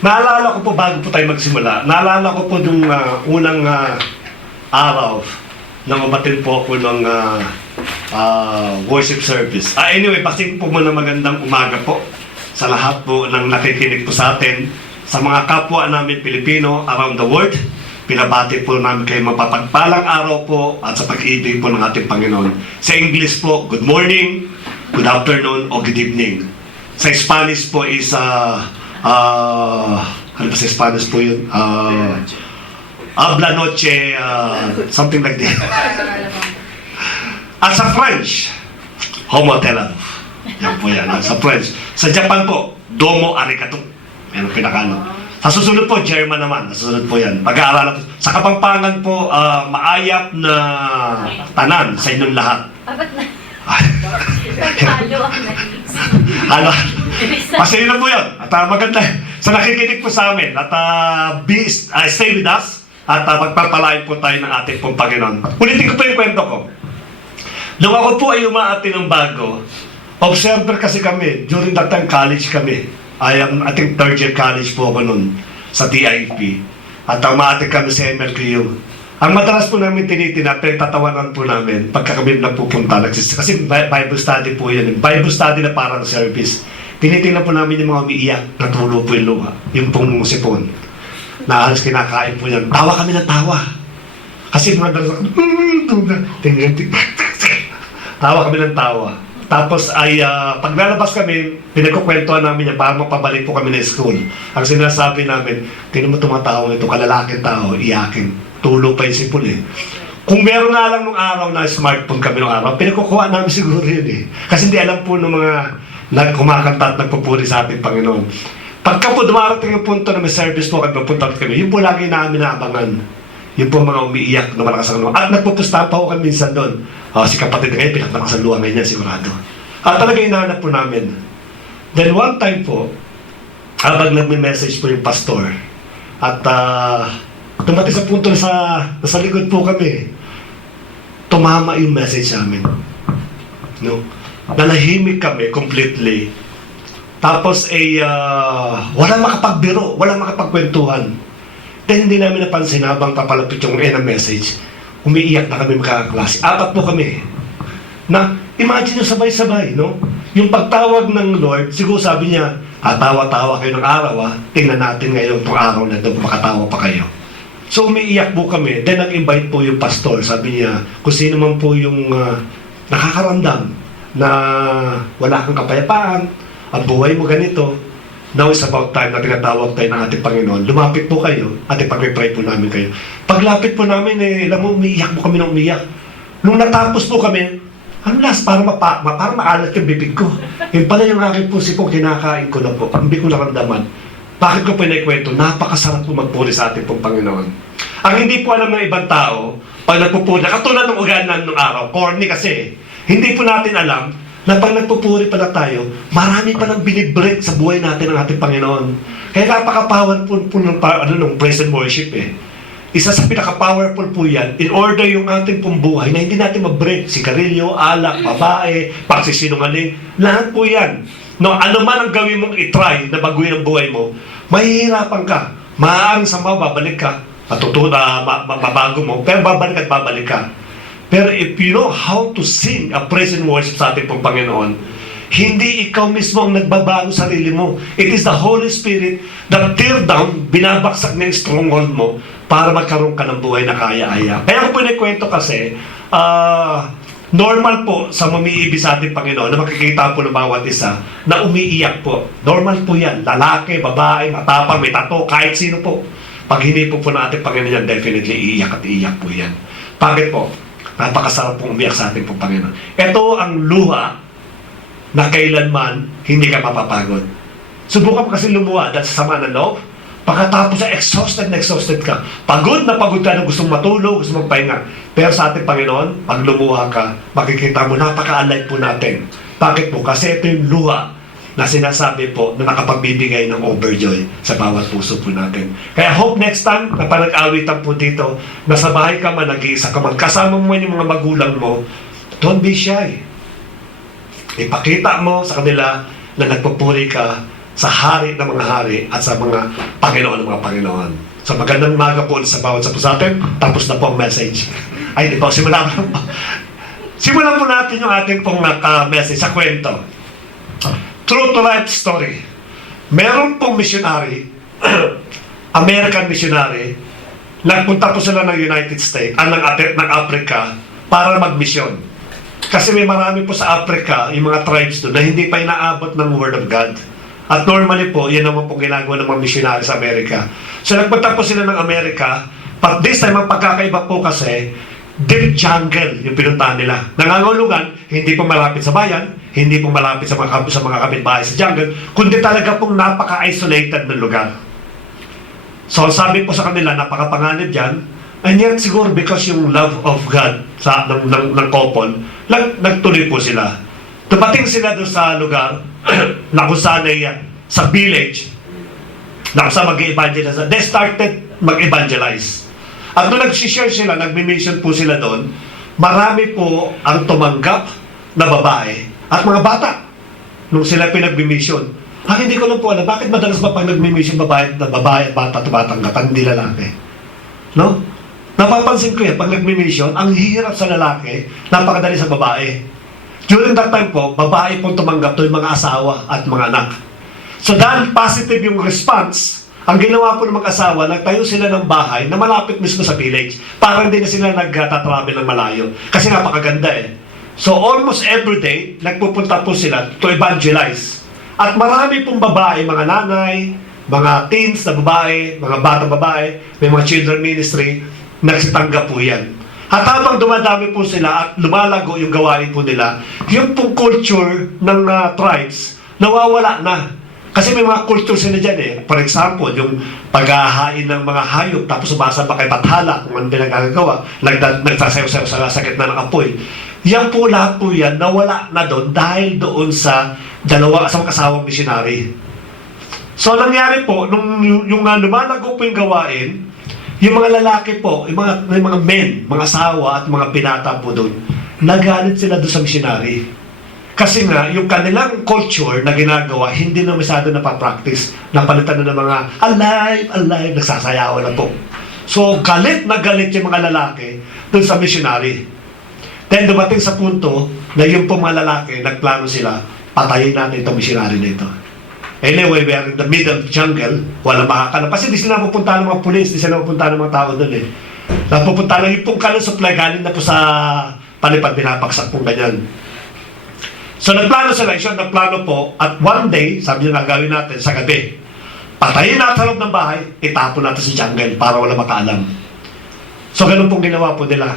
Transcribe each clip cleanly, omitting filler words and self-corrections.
Naalala ko po bago po tayo magsimula, naalala ko po nung unang araw nang umatin po ako ng worship service. Anyway, pasing po muna magandang umaga po sa lahat po ng nakikinig po sa atin, sa mga kapwa namin Pilipino around the world. Pinabati po namin kayo mapapagpalang araw po at sa pag-ibig po ng ating Panginoon. Sa English po, good morning, good afternoon, o good evening. Sa Spanish po is ano ba sa Spanish po yun? Habla noche, something like that. At sa French, homo telado. Yan po yan. At sa French. Sa Japan po, domo arigato. Yan ang pinakano. Sa susunod po, German naman. Sa susunod po yan. Pag-aaralan po. Sa Kapampangan po, maayap na tanan sa inyong lahat. Ano? Pasaya na po yun. At maganda. Sa nakikinig po sa amin. At stay with us. At magpapalain po tayo ng ating pong Panginoon. Ulitin ko po yung kwento ko. Nung ako po ay umaati ng bago, observer kasi kami. During that time, college kami. I think third year college po ako nun sa TIP. At umaati kami sa MLQ. Ang madalas po namin tinitinap, tatawanan po namin pagka kami napupunta. Kasi Bible study po yan. Bible study na parang service. Tinitingnan po namin yung mga umiiyak, natulo po yung luha. Yung pong sipon. Na halos kinakain po yan. Tawa kami ng tawa. Kasi mga dalas, tawa kami ng tawa. Tapos ay paglalabas kami, pinagkukwentuhan namin yan para mapabalik po kami na school. Ang sinasabi namin, tingnan mo itong mga tao ito, kalalaking tao, iyakin. Tulo pa yung sipon eh. Kung meron nga lang nung araw na smartphone kami nung araw, pinagkukuha namin siguro yun eh. Kasi hindi alam po ng mga kumakanta at nagpupuri sa ating Panginoon. Pagka po dumarating yung punto na may service po at magpunta kami, yun po lagi namin naabangan. Yun po mga umiiyak na malakas ang luha. At nagpupusta pa ko kami minsan doon. Si kapatid ngayon, pinakmalakas ang luha ngayon yan, sigurado. At talaga hinahanap po namin. Then one time po, habang nagme-message po yung pastor, at dumating sa punto na nasa likod po kami, tumama yung message namin. No? Nanahimik kami completely. Tapos walang makapagbiro, walang makapagkwentuhan. Then hindi namin napansin habang papalapit yung message, umiiyak na kami magkakaklase. Apat po kami. Na, imagine yung sabay-sabay, no? Yung pagtawag ng Lord, siguro sabi niya, tawa-tawa kayo ng araw, tingnan natin ngayon itong araw na ito, makatawa pa kayo. So umiiyak po kami. Then nag-invite po yung pastor. Sabi niya, kung sino man po yung nakakaramdam na wala kang kapayapaan, ang buhay mo ganito, now is about time na tinatawag tayo ng ating Panginoon. Lumapit po kayo at ipag-pray po namin kayo. Paglapit po namin, alam mo, umiiyak po kami na umiiyak. Nung natapos po kami, para maalat yung bibig ko. Yung pala yung aking pusi po, kinakain ko na po. Hindi ko naramdaman. Bakit ko pinaikwento? Napakasarap po magpuri sa ating pong Panginoon. Ang hindi po alam ng ibang tao, pag nagpupuri, katulad ng uganan ng araw, corny kasi, hindi po natin alam na pag nagpupuri pala tayo, marami pa nang binibreak sa buhay natin ng ating Panginoon. Kaya napaka-powerful po ng praise and worship eh. Isa sa pinaka-powerful po yan, in order yung ating pong buhay na hindi natin ma-break, sigarilyo, alak, babae, pagsisinungaling, lahat po yan. No, ano man ang gawin mong itry na baguhin ang buhay mo, mahihirapan ka. Maaaring sama, babalik ka. Mabago mo, pero babalik at babalik ka. Pero if you know how to sing a praise and worship sa ating pong Panginoon, hindi ikaw mismo ang nagbabago sarili mo. It is the Holy Spirit that tear down, binabaksak na yung stronghold mo para magkaroon ka ng buhay na kaya-aya. Kaya ako pinikwento kasi, normal po sa mamiibig sa ating Panginoon na makikita po ng bawat isa na umiiyak po. Normal po yan. Lalaki, babae, matapang, may tato, kahit sino po. Pag hindi po ng ating Panginoon yan, definitely iiyak at iiyak po yan. Bakit po? Napakasarap pong umiyak sa ating pong Panginoon. Ito ang luha na kailanman hindi ka mapapagod. Subukan mo kasi lumuha dahil sa sama ng loob. Pagkatapos na exhausted ka. Pagod na gusto mong matulog, gusto mong pahinga. Pero sa ating Panginoon, pag lumuha ka, makikita mo, napaka-alive po natin. Bakit po? Kasi ito yung luha na sinasabi po na nakapagbibigay ng overjoy sa bawat puso po natin. Kaya hope next time na panag-awitan po dito, nasa bahay ka man, nag-iisa ka man, kasama mo man yung mga magulang mo, don't be shy. Ipakita mo sa kanila na nagpupuri ka sa hari ng mga hari at sa mga Panginoon ng mga Panginoon. So magandang umaga po sa bawat sa atin. Tapos na po ang message. Ay, di po, simulan po. Simulan po natin yung ating pong message sa kwento. True to life story. Meron pong missionary, American missionary, nagpunta po sila ng United States, ng Africa, para magmisyon. Kasi may marami po sa Africa, yung mga tribes doon, na hindi pa inaabot ng Word of God. At normally po, yan naman po ginagawa ng mga missionary sa Amerika. So nagpunta po sila ng Amerika, but this time, ang pagkakaiba po kasi, deep jungle yung pinuntahan nila. Nangangahulugan, hindi po malapit sa bayan, hindi po malapit sa mga kapitbahay sa jungle, kundi talaga pong napaka-isolated ng lugar. So sabi po sa kanila, napakapanganib dyan, and yet siguro because yung love of God ng couple, nagtuloy po sila. Dumating sila doon sa lugar na kung saan ay sa village na kung saan mag-evangelize. They started mag-evangelize. At nung nag-share sila, nag-mission po sila doon, marami po ang tumanggap na babae at mga bata nung sila pinag-mission. Hindi ko lang po alam, bakit madalas ba pag nag-mission babae at bata tumatanggapan, hindi lalaki? No? Napapansin ko yan, pag nag-mission, ang hirap sa lalaki, napakadali sa babae. During that time po, babae pong tumanggap to yung mga asawa at mga anak. So dahil positive yung response, ang ginawa po ng mag-asawa, nagtayo sila ng bahay na malapit mismo sa village para hindi na sila nagtatravel ng malayo. Kasi napakaganda eh. So almost every day, nagpupunta po sila to evangelize. At marami pong babae, mga nanay, mga teens na babae, mga batang babae, may mga children ministry, nagsitanggap po yan. At habang dumadami po sila at lumalago yung gawain po nila, yung pong culture ng tribes, nawawala na. Kasi may mga culture sila dyan eh. For example, yung paghahain ng mga hayop, tapos sumasamba kay Bathala, kung ano pinagagawa, nagsasayaw-sayaw sa sakit na ng apoy. Yan po, lahat po yan, nawala na doon dahil doon sa sa kasawang missionary. So, nangyari po, nung yung lumalago po yung gawain, yung mga lalaki po, yung mga men, mga asawa at mga pinata po doon, nagalit sila doon sa missionary. Kasi nga, yung kanilang culture na ginagawa, hindi na masyado napapractice. Napalitan na ng mga alive, nagsasayawan na po. So, galit na galit yung mga lalaki doon sa missionary. Then, dumating sa punto na yung po mga lalaki, nagplano sila, patayin natin itong missionary na ito. Anyway, we are in the middle of the jungle, walang makakalap. Kasi di sila pupunta ng mga pulis, di sila pupunta ng mga tao doon eh. Napupunta lang yung pong kalang supply, galing na po sa palipad, binapaksak pong ganyan. So nagplano sila, nagplano po, at one day, sabi nila gagawin natin sa gabi, patayin natin sa loob ng bahay, itapon natin sa jungle para wala makaalam. So ganun pong ginawa po nila.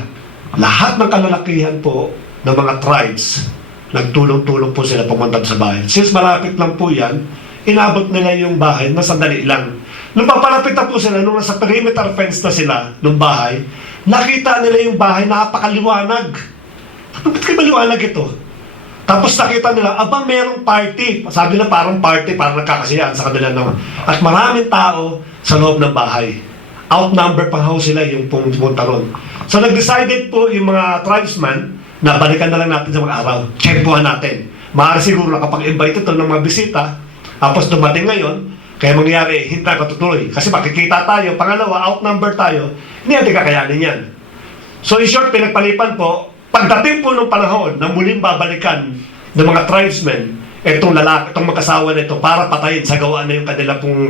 Lahat ng kalalakihan po ng mga tribes, nagtulong-tulong po sila pumunta sa bahay. Since malapit lang po yan, inabot nila yung bahay na sandali lang. Nung papalapit na po sila, nung nasa perimeter fence na sila ng bahay, nakita nila yung bahay, napakaliwanag. Ba't kayo maliwanag ito? Tapos nakita nila, merong party. Sabi na parang party, parang nagkakasiyaan sa kanila naman. At maraming tao sa loob ng bahay. Outnumber pang ho sila yung pumunta ron. So nag-decided po yung mga tribesmen na balikan na lang natin sa mga araw. Checkbuhan natin. Maaari siguro na kapag invite ito ng mga bisita, tapos dumating ngayon, kaya mangyari, hindi tayo katutuloy. Kasi makikita tayo, pangalawa, outnumber tayo, hindi natin kakayanin yan. So in short, pinagpalipan po, pagdating po ng panahon na muling babalikan ng mga tribesmen, itong lalaki, itong mag-asawa nito, para patayin sa gawaan na yung kanila pong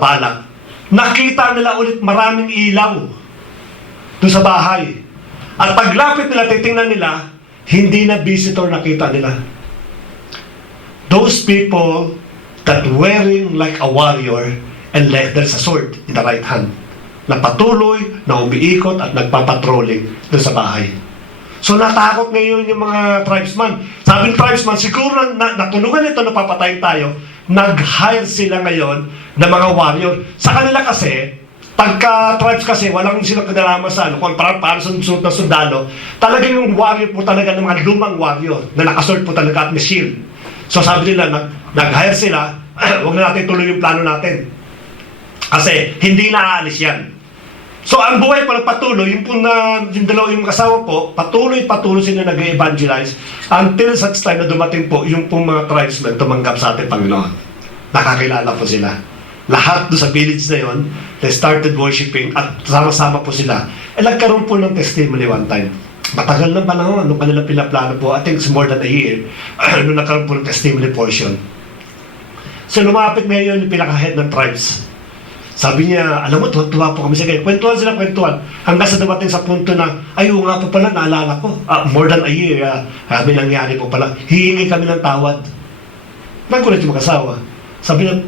balak, nakita nila ulit maraming ilaw doon sa bahay. At paglapit nila, titingnan nila, hindi na visitor nakita nila. Those people that wearing like a warrior and there's a sword in the right hand, na patuloy, na umiikot at nagpapatrolling doon sa bahay. So natakot ngayon yung mga tribesman. Sabi ng tribesman, siguro natulungan ito na papatayin tayo, nag-hire sila ngayon ng mga warrior. Sa kanila kasi, pagka-tribes kasi, walang silang kadalaman sa kung para sunod na sundalo, talagang yung warrior po talaga ng mga lumang warrior na nakasort po talaga at may shield. So sabi nila, nag-hire sila, huwag na natin tuloy yung plano natin. Kasi hindi na aalis yan. So ang buhay pa patuloy, yung kasawa po, patuloy sila nag-evangelize until such time na dumating po yung pong mga tribesmen tumanggap sa ating Panginoon. nakakilala po sila. Lahat doon sa village na yon, they started worshiping at sama-sama po sila. Nagkaroon po ng testimony one time. Matagal na panahon, nung kanila pinaplano po, I think it's more than a year, nung nagkaroon po ng testimony portion. So lumapit ngayon yung pinaka-head ng tribes. Sabi niya, alam mo, tuwa po kami sa ganyan. Kwentuhan sila, kwentuhan. Hanggang sa dumating sa punto na, ay, nga po pala, naalala ko. More than a year, may nangyari po pala. Hihingi kami ng tawad. Nagulat yung mag-asawa. Sabi niya,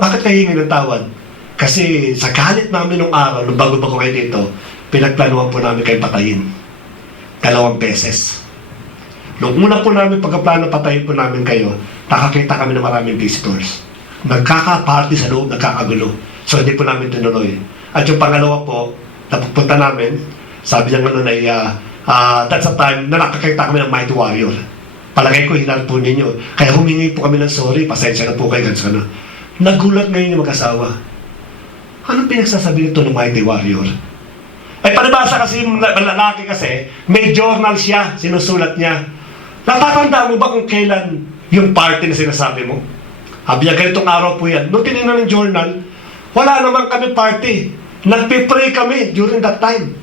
bakit kayo hihingi ng tawad? Kasi sa galit namin nung araw, nung bago-bago kayo dito, pinagplanuhan po namin kayo patayin. 2 beses. Nung una po namin pagkaplano patayin po namin kayo, nakakita kami ng maraming visitors. Nagkaka-party sa loob, nagkakagulo. So hindi po namin tinuloy. At yung pangalawa po, napupunta namin, sabi niya nga nun ay, that's a time na nakakita kami ng Mighty Warrior. Palagay ko, hinal po ninyo. Kaya humingi po kami ng sorry, pasensya na po kayo, ganso na. Nagulat ngayon yung mag-asawa. Anong pinagsasabi nito ng Mighty Warrior? Ay palibasa kasi yung lalaki kasi, may journal siya, sinusulat niya. Natatandaan mo ba kung kailan yung party na sinasabi mo? Sabi niya, ganitong araw po yan. Nung tinignan ng journal, wala naman kami party. Nagpipray kami during that time.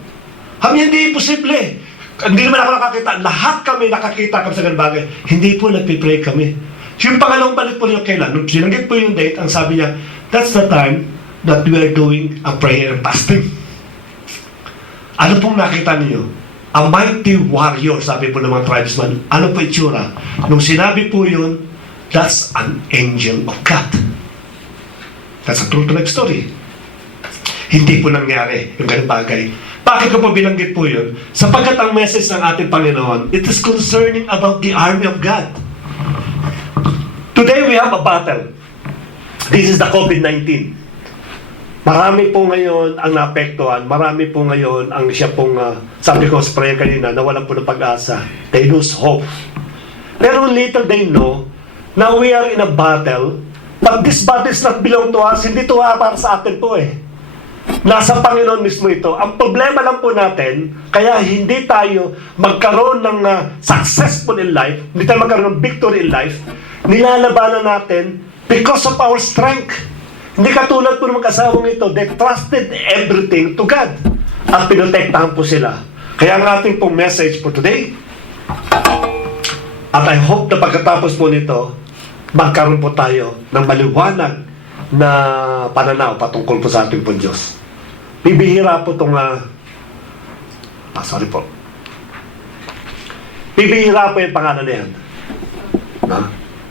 Sabi, hindi posible. Hindi naman ako nakakita. Lahat kami nakakita kami sa ganun bagay. Hindi po nagpipray kami. Yung pangalawang balik po niyo kailan. Nung sinanggit po yung date, ang sabi niya, that's the time that we are doing a prayer and fasting. Ano pong nakita niyo? A mighty warrior, sabi po ng mga tribesman. Ano po itsura? Nung sinabi po yun, that's an angel of God. That's a true to life story. Hindi po nangyari yung ganung bagay. Bakit ko po binanggit po yun? Sapagkat ang message ng ating Panginoon, it is concerning about the army of God. Today we have a battle. This is the COVID-19. Marami po ngayon ang naapektuhan. Marami po ngayon ang siya pong, sabi ko sa prayer kanina, nawalan po ng pag-asa. They lose hope. Pero little they know, now we are in a battle. But this battle is not belong to us. Hindi to para sa atin po eh. Nasa Panginoon mismo ito. Ang problema lang po natin, kaya hindi tayo magkaroon ng successful in life, hindi tayo magkaroon ng victory in life, nilalabanan natin because of our strength. Hindi katulad po ng mag-asawang ito, they trusted everything to God. At pinotektahan po sila. Kaya ang ating pong message for today, at I hope na pagkatapos po nito, magkaroon po tayo ng maliwanag na pananaw patungkol po sa ating po Diyos. Bibihira po itong bibihira po yung pangalan na yan.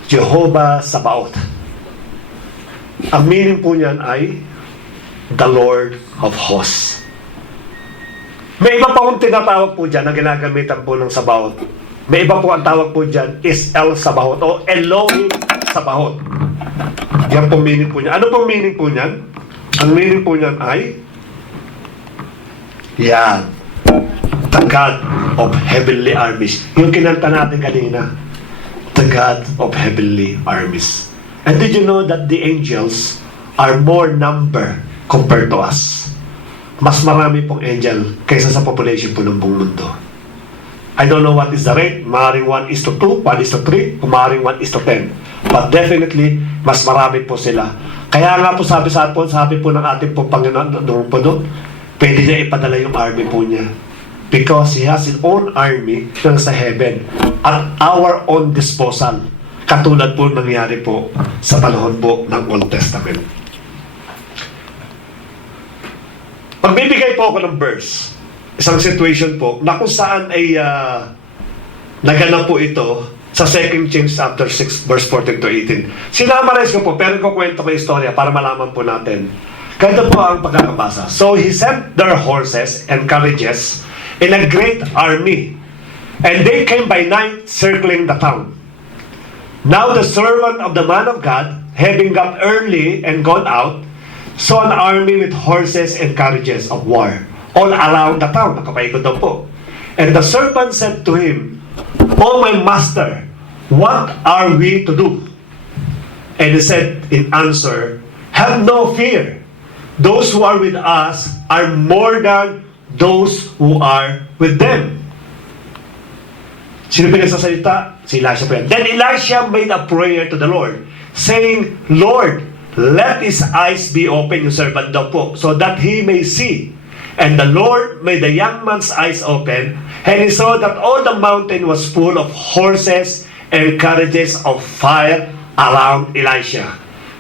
Jehovah Sabaoth. Ang meaning po niyan ay the Lord of Hosts. May iba pa akong tinatawag po dyan na ginagamitan po ng Sabaoth. May iba po ang tawag po dyan is El Sabaoth o Elohim Sabaoth. Yan po meaning po niyan. Ano po meaning po niyan? Ang meaning po niyan ay yan, the God of Heavenly Armies. Yung kinanta natin kanina, the God of Heavenly Armies. And did you know that the angels are more number compared to us? Mas marami pong angel kaysa sa population po ng buong mundo. I don't know what is the rate. Maaaring 1:2, 1:3, o maaaring 1:10. But definitely, mas marami po sila. Kaya nga po sabi po ng ating po Panginoon doon po doon, pwede niya ipadala yung army po niya. Because He has His own army ng sa heaven at our own disposal. Katulad po nangyari po sa panahon po ng Old Testament. Magbibigay po ako ng verse. Isang situation po na kung saan ay naganap po ito sa 2 Kings chapter 6 verse 14 to 18. Sinamarize ko po pero kukwento ko yung istorya para malaman po natin. Ganito po ang pagkakabasa. So he sent their horses and carriages in a great army, and they came by night circling the town. Now the servant of the man of God, having got early and gone out, saw an army with horses and carriages of war all around the town. Nakapaikot daw po. And the servant said to him, "O my master, what are we to do?" And he said in answer, "Have no fear. Those who are with us are more than those who are with them." Sino pinagsasalita? Si Elisha po yan. Then Elisha made a prayer to the Lord, saying, Lord, let his eyes be open, yung servant daw po, so that he may see. And the Lord made the young man's eyes open, and he saw that all the mountain was full of horses and carriages of fire around Elisha.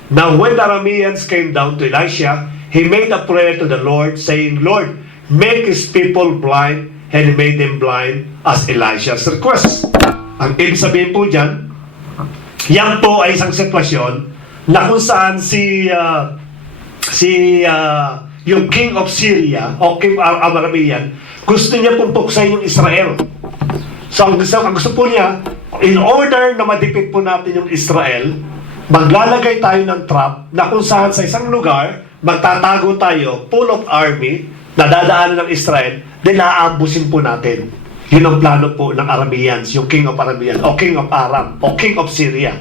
Now when the Arameans came down to Elisha, he made a prayer to the Lord, saying, Lord, make his people blind, and he made them blind as Elisha's request. Ang ibig sabihin po dyan, yan po ay isang sitwasyon na kung saan yung king of Syria o king of Aramean, gusto niya pong puksain yung Israel. So ang gusto po niya, in order na madipit po natin yung Israel, maglalagay tayo ng trap na kung saan sa isang lugar, magtatago tayo, full of army, na dadaanan ng Israel, then naaambusin po natin. Yun ang plano po ng Arameans, yung king of Aramean, o king of Aram, o king of Syria.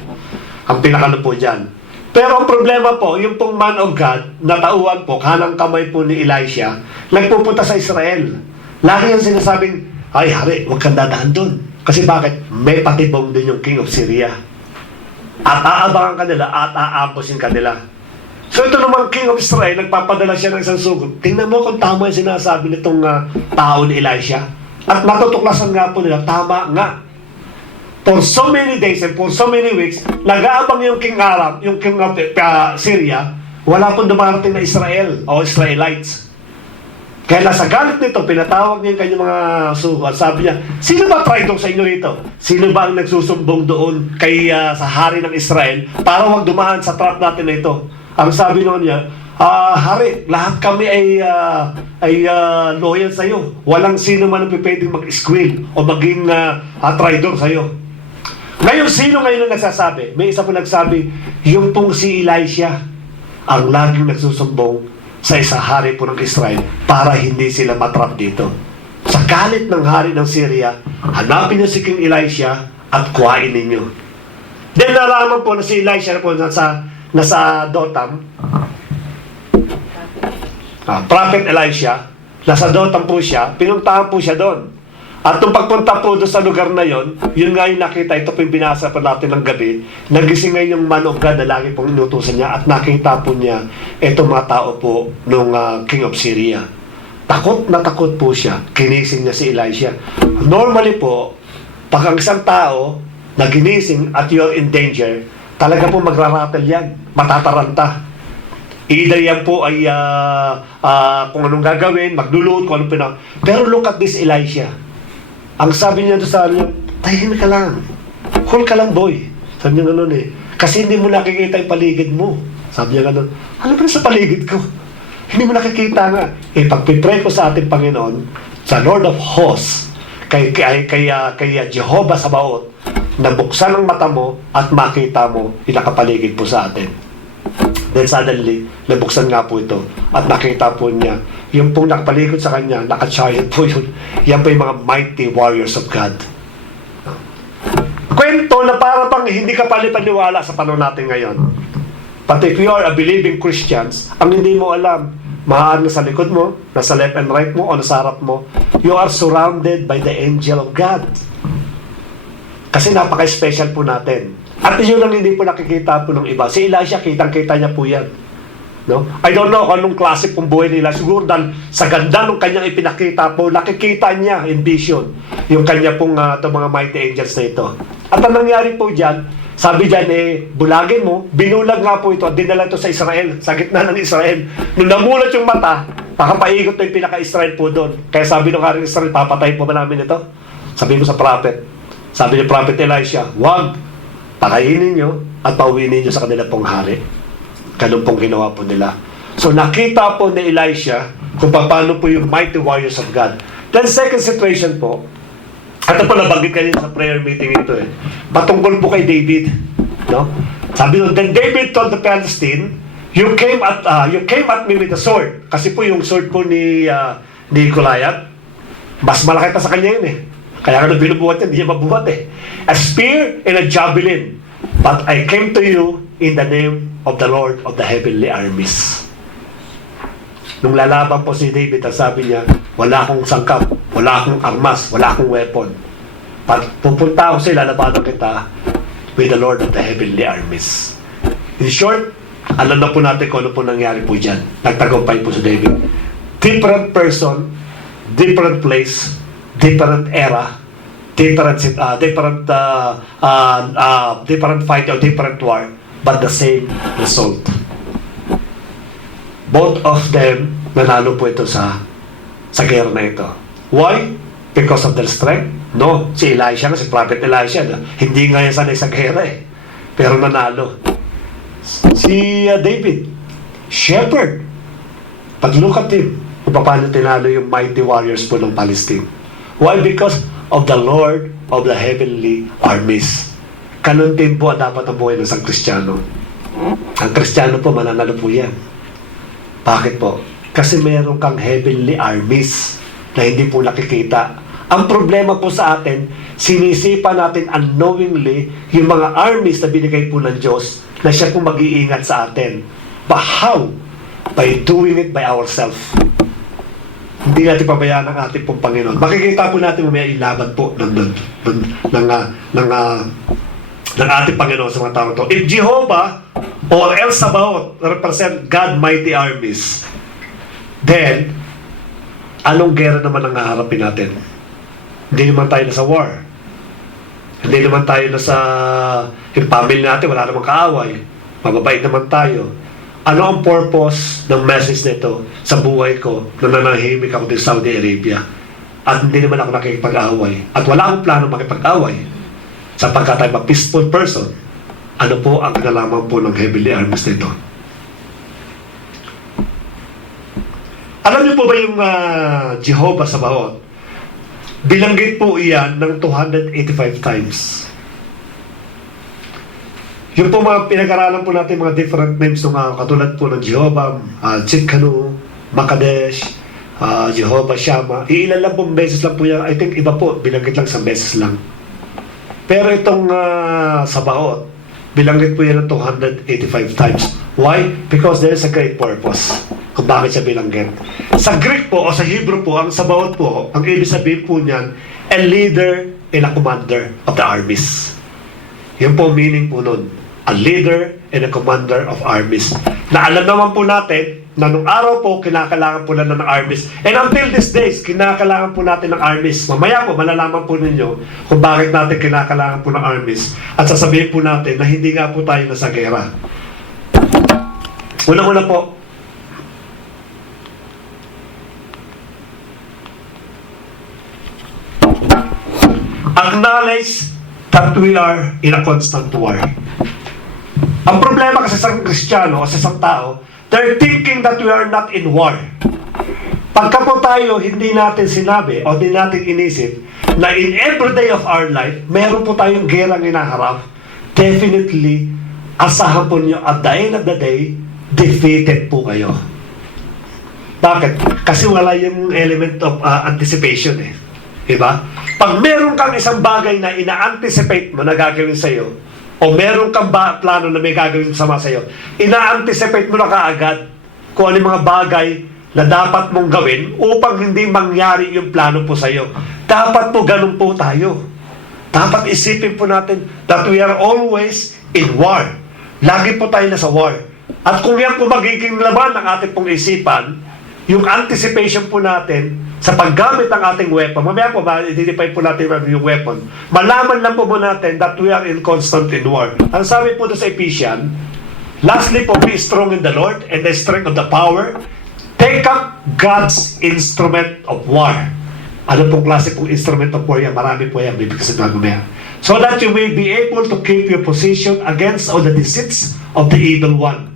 Ang pinakano po dyan. Pero ang problema po, yung pong man of God, natauhan po, kanang kamay po ni Elisha, nagpupunta sa Israel. Lagi yung sinasabing, ay hari, huwag kang dadaan doon. Kasi bakit? May patibong din yung king of Syria. At aabangan kanila at aampusin kanila. So ito naman king of Israel, nagpapadala siya ng isang sugot. Tingnan mo kung tama yung sinasabi nitong tao ni Elisha. At matutuklasan nga po nila, tama nga. For so many days and for so many weeks, nag-aabang yung king Arab, yung king of Syria, wala pong dumarating na Israel o Israelites. Kaya nasa galit nito, pinatawag niya yung kanyang mga sugat. Sabi niya, sino ba traitor sa inyo rito? Sino ba ang nagsusumbong doon kay sa hari ng Israel para huwag dumaan sa trap natin na ito? Ang sabi noon niya, hari, lahat kami ay loyal sa iyo. Walang sino man ang pwedeng mag-squill o maging traitor sa iyo. Ngayon, sino ngayon ang nagsasabi? May isa po nagsabi, yung pong si Elisha ang laging nagsusumbong sa isa hari po ng Israel para hindi sila matrap dito. Sa galit ng hari ng Syria, hanapin niyo si King Elisha at kuhain ninyo. Then nalaman po na si Elisha po nasa Dotam, Prophet Elisha, nasa Dotam po siya, pinuntahan po siya doon. At nung pagpunta po doon sa lugar na yon, yun nga yung nakita, ito po yung binasa po natin ng gabi, nagising ngayon yung man of God na lagi pong inutusan niya at nakita po niya itong mga tao po nung king of Syria. Takot na takot po siya, kinising niya si Elisha. Normally po, pag ang isang tao na ginising at you're in danger, talaga po magraratel yan, matataranta. Either yan po ay kung anong gagawin, magluluhod, kung anong pinag... Pero look at this Elisha. Ang sabi niya doon sa niya, tahimik ka lang. Cool ka lang, boy. Sabi niya gano'n eh. Kasi hindi mo nakikita yung paligid mo. Sabi niya gano'n, ano ba sa paligid ko? Hindi mo nakikita nga. Eh, pagpipray ko sa ating Panginoon, sa Lord of Hosts, kay Jehovah Sabaoth, na buksan ang mata mo at makita mo yung nakapaligid po sa atin. Then suddenly, nabuksan nga po ito at nakita po niya yung pong nakapaligid sa kanya, naka-chariot po yun. Yan po yung mga mighty warriors of God. Kwento na para pang hindi ka palipaniwala sa panahon natin ngayon. But if you are a believing Christians, ang hindi mo alam, maaari na sa likod mo, nasa left and right mo, o nasa harap mo, you are surrounded by the angel of God. Kasi napaka-special po natin. At yun ang hindi po nakikita po ng iba. Si Elisha, kitang-kita niya po yan. No? I don't know kung anong klase pong buhay nila. Siguro dahil sa ganda ng kanyang ipinakita po, nakikita niya in vision yung kanya pong mga mighty angels na ito. At ang nangyari po dyan, sabi dyan, bulagin mo, binulag nga po ito at dinala ito sa Israel, sa gitna ng Israel. Nung namulat yung mata, pakapaigot na yung pinaka-Israel po doon. Kaya sabi ng haring Israel, papatay po ba namin ito? Sabi mo sa prophet. Sabi ni Prophet Elisha, wag, pakainin nyo at pauwiin nyo sa kanila pong hari. Ganun pong ginawa po nila. So nakita po ni Elisha kung paano po yung mighty warriors of God. Then second situation po, ito po nabanggit kanina sa prayer meeting ito patungkol po kay David. No? Sabi nun, then David told the Philistine, you came at me with a sword. Kasi po yung sword po ni Goliath, mas malaki pa sa kanya yun Kaya nga binubuhat niya, hindi niya mabuhat a spear and a javelin. But I came to you in the name of the Lord of the heavenly armies. Nung lalaban po si David, ang sabi niya, wala akong sangkap, wala akong armas, wala akong weapon. Pag pupunta ako sa lalabanan kita with the Lord of the heavenly armies. In short, alam na po natin kung ano po nangyari po dyan. Nagtagumpay po si David. Different person, different place, different era, different fight or different war, but the same result. Both of them nanalo po ito sa gera na ito. Why? Because of their strength? No, si Elisha, si Prophet Elisha, hindi nga yan sanay sa gera eh. Pero nanalo. Si David, shepherd. But look at him, kung paano tinalo yung mighty warriors po ng Palestine. Why? Because of the Lord of the heavenly armies. Ganun din po ang dapat ang buhay ng isang Kristiyano. Ang Kristiyano po, mananalo po yan. Bakit po? Kasi meron kang heavenly armies na hindi po nakikita. Ang problema po sa atin, sinisipa natin unknowingly yung mga armies na binigay po ng Diyos na siya po mag-iingat sa atin. But how? By doing it by ourselves. Hindi natin pabayaan ang ating pong Panginoon. Makikita po natin mamaya ilaban po ng ating Panginoon sa mga tao to. If Jehovah or El Sabaoth represent God mighty armies, then anong gera naman ang haharapin natin? Hindi naman tayo nasa war. Hindi naman tayo nasa yung family natin, wala namang kaaway. Mababait naman tayo. Ano ang purpose ng message nito sa buhay ko na nanahimik ako din sa Saudi Arabia? At hindi naman ako nakikipag-away. At wala akong plano makipag-away. Sapagkat I'm a peaceful person. Ano po ang kinalaman po ng heavenly armies nito? Alam niyo po ba yung Jehovah Sabaoth? Bilanggit po iyan ng 285 times. Yung po mga pinag-aralan po natin mga different names ng katulad po ng Jehovah, Tsidkenu, Makadesh, Jehovah Shammah. Iilan lang pong beses lang po yan. I think iba po, bilanggit lang sa beses lang. Pero itong Sabaoth, bilanggit po yan ng 285 times. Why? Because there is a great purpose kung bakit siya bilanggit. Sa Greek po o sa Hebrew po, ang Sabaoth po, ang ibig sabihin po niyan, a leader and a commander of the armies. Yun po meaning po nun. A leader and a commander of armies. Na alam naman po natin na nung araw po, kinakailangan po lang ng armies. And until these days, kinakailangan po natin ng armies. Mamaya po, malalaman po ninyo kung bakit natin kinakailangan po ng armies. At sasabihin po natin na hindi nga po tayo nasa gera. Unang-una po, acknowledge that we are in a constant war. Ang problema kasi sa Kristiyano o sa isang tao, they're thinking that we are not in war. Pagka po tayo hindi natin sinabi o hindi natin inisip na in every day of our life, meron po tayong gerang inaharap, definitely, asahan po nyo at the end of the day, defeated po kayo. Bakit? Kasi wala yung element of anticipation eh. Diba? Pag meron kang isang bagay na ina-anticipate mo na gagawin sa'yo, o meron kang plano na may gagawin sama sa'yo, ina-anticipate mo na kaagad kung ano yung mga bagay na dapat mong gawin upang hindi mangyari yung plano po sa'yo. Dapat po ganun po tayo. Dapat isipin po natin that we are always in war. Lagi po tayo nasa war. At kung yan po magiging laman ng ating pong isipan, yung anticipation po natin sa paggamit ng ating weapon, mamaya po, i-define po natin yung weapon, malaman lang po natin that we are in constant in war. Ang sabi po doon sa Ephesians, lastly po, be strong in the Lord and the strength of the power. Take up God's instrument of war. Ano pong klase pong instrument of war yan? Marami po yan, bibigkasin na mamaya. So that you may be able to keep your position against all the deceits of the evil one.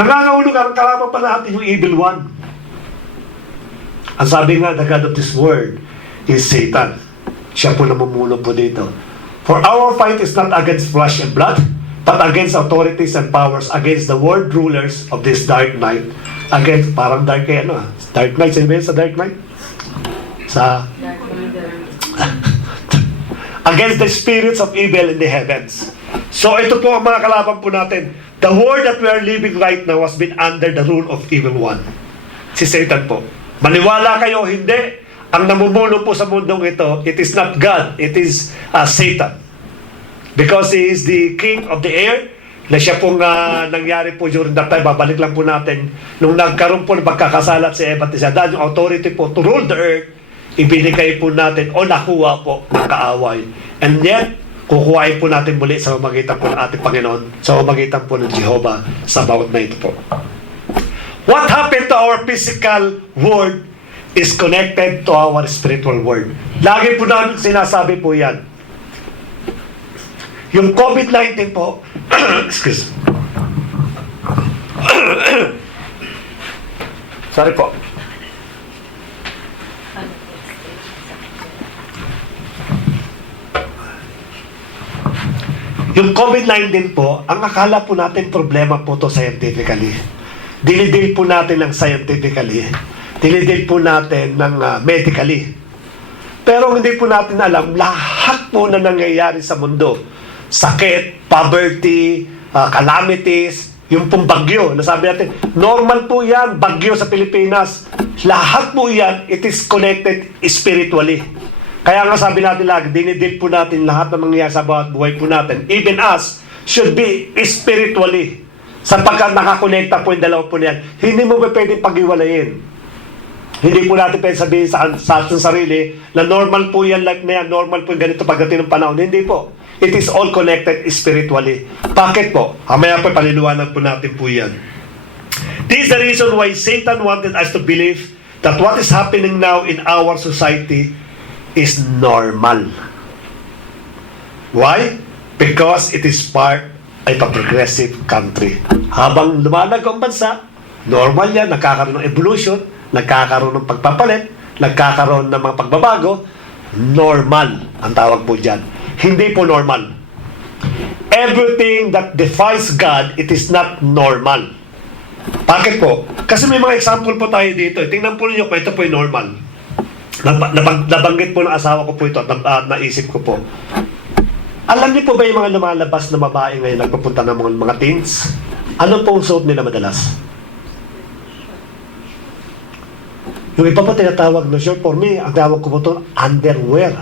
Nangangahulog ang kalaban pa natin yung evil one. Ang sabi nga, the God of this world is Satan. Siya po namumuno po dito. For our fight is not against flesh and blood, but against authorities and powers, against the world rulers of this dark night. Against, parang dark kay ano, dark night, sino ba yun sa dark night? Sa... against the spirits of evil in the heavens. So ito po ang mga kalaban po natin. The world that we are living right now has been under the rule of evil one. Si Satan po. Maniwala kayo, hindi. Ang namumuno po sa mundong ito, it is not God, it is Satan. Because he is the king of the air, na siya pong nangyari po during that time, babalik lang po natin, nung nagkaroon po ng pagkakasalat si Eva at si Adan, yung authority po to rule the earth, ibinigay po natin o nakuha po ng kaaway. And yet, kukuhain po natin muli sa pamamagitan po ng ating Panginoon, sa pamamagitan po ng Jehovah sa bawat na ito po. What happened to our physical world is connected to our spiritual world. Lagi po namin sinasabi po yan. Yung COVID-19 po, excuse me. Sorry po. Yung COVID-19 po, ang akala po natin problema po to scientifically. Dinidil po natin ng scientifically. Dinidil po natin ng medically. Pero hindi po natin alam lahat po na nangyayari sa mundo. Sakit, poverty, calamities, yung pong bagyo. Nasabi natin, normal po yan, bagyo sa Pilipinas. Lahat po yan, it is connected spiritually. Kaya nga sabi natin lagi, dinidil po natin lahat ng mangyayari sa bawat buhay po natin. Even us, should be spiritually. Sapagkat nakakonekta po yung dalawa po niyan. Hindi mo ba pwedeng pag-iwalayin? Hindi po natin pwede sabihin sa ating sarili na normal po yan, like na yan, normal po yung ganito pagdating ng panahon. Hindi po. It is all connected spiritually. Bakit po? Hamaya po, paliliwanag po natin po yan. This is the reason why Satan wanted us to believe that what is happening now in our society is normal. Why? Because it is part of a progressive country. Habang lumalag ang bansa, normal yan, nagkakaroon ng evolution, nagkakaroon ng pagpapalit, nagkakaroon ng mga pagbabago, normal ang tawag po dyan. Hindi po normal. Everything that defies God, it is not normal. Bakit po? Kasi may mga example po tayo dito. Tingnan po ninyo kung ito po yung normal. Nabanggit po ng asawa ko po ito at naisip ko po. Alam niyo po ba yung mga lumalabas na babae ngayon nagpupunta ng mga teens? Ano po ang suot nila madalas? Yung iba pa tinatawag na short, for me, ang tawag ko po ito, underwear.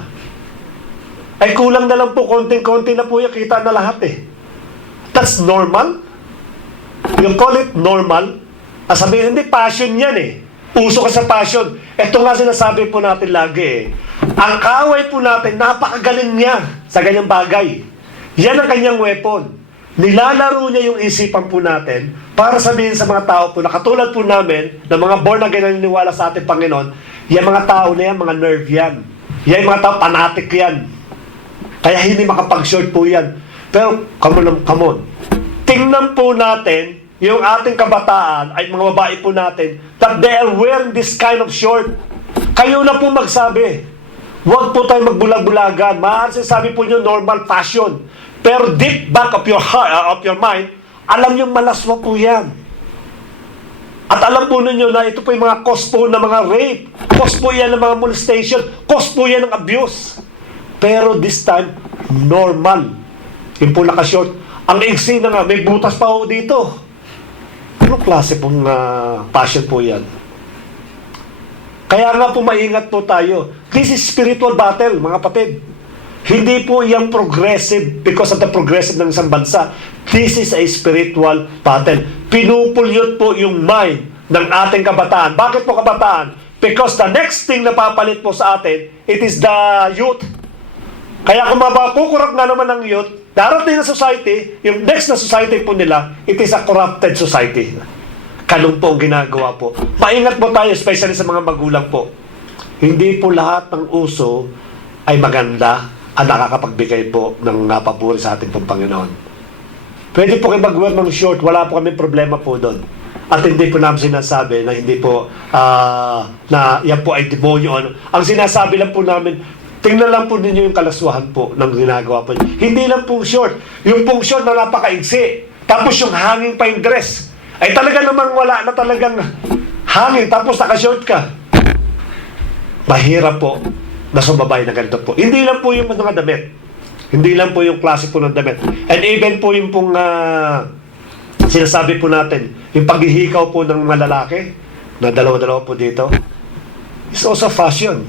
Ay kulang na lang po, konting-konti na po yung kita na lahat eh. That's normal. You call it normal. Sabihin, hindi, passion yan eh. Uso ka sa passion. Ito nga sinasabi po natin lagi eh. Ang kaaway po natin, napakagaling niya sa ganyang bagay. Yan ang kanyang weapon. Nilalaro niya yung isipan po natin para sabihin sa mga tao po na katulad po namin, na mga born again na naniniwala sa ating Panginoon, yung mga tao na yan, mga nerve yan. Yan yung mga tao, fanatic yan. Kaya hindi makapag-short po yan. Pero, come on. Tingnan po natin yung ating kabataan, ay mga babae po natin, that they are wearing this kind of short. Kayo na po magsabi. Huwag po tayo magbulag-bulagan. Maaari sabi po nyo normal fashion. Pero deep back of your heart, of your mind, alam nyo malaswa po yan. At alam po ninyo na ito po yung mga cause po ng mga rape. Cause po yan ng mga molestation. Cause po yan ng abuse. Pero this time, normal. Yung po naka-short. Ang iksi na nga, may butas pa ho dito. Anong klase pong passion po yan? Kaya nga po maingat po tayo. This is spiritual battle, mga kapatid. Hindi po yung progressive because of the progressive ng isang bansa. This is a spiritual battle. Pinupulyot po yung mind ng ating kabataan. Bakit po kabataan? Because the next thing na papalit po sa atin, it is the youth. Kaya kung mapapukurap nga naman ng youth, darating na society, yung next na society po nila, it is a corrupted society. Kanong po ang ginagawa po. Maingat po tayo, especially sa mga magulang po. Hindi po lahat ng uso ay maganda at nakakapagbigay po ng napapuri sa ating pong Panginoon. Pwede po kayo mag-wear ng short, wala po kami problema po doon. At hindi po namin sinasabi na hindi po, na yan po ay demonyo. Ang sinasabi lang po namin, tingnan lang po ninyo yung kalaswahan po ng ginagawa po. Hindi lang po short. Yung pong short na napaka-igsi. Tapos yung hanging pa yung dress. Ay talaga namang wala na talagang hangin. Tapos naka-short ka. Mahirap po na sumabay na ganito po. Hindi lang po yung mga damit. Hindi lang po yung klase po ng damit. And even po yung pong sinasabi po natin, yung paghihikaw po ng mga lalaki, na dalawa-dalawa po dito, is also fashion.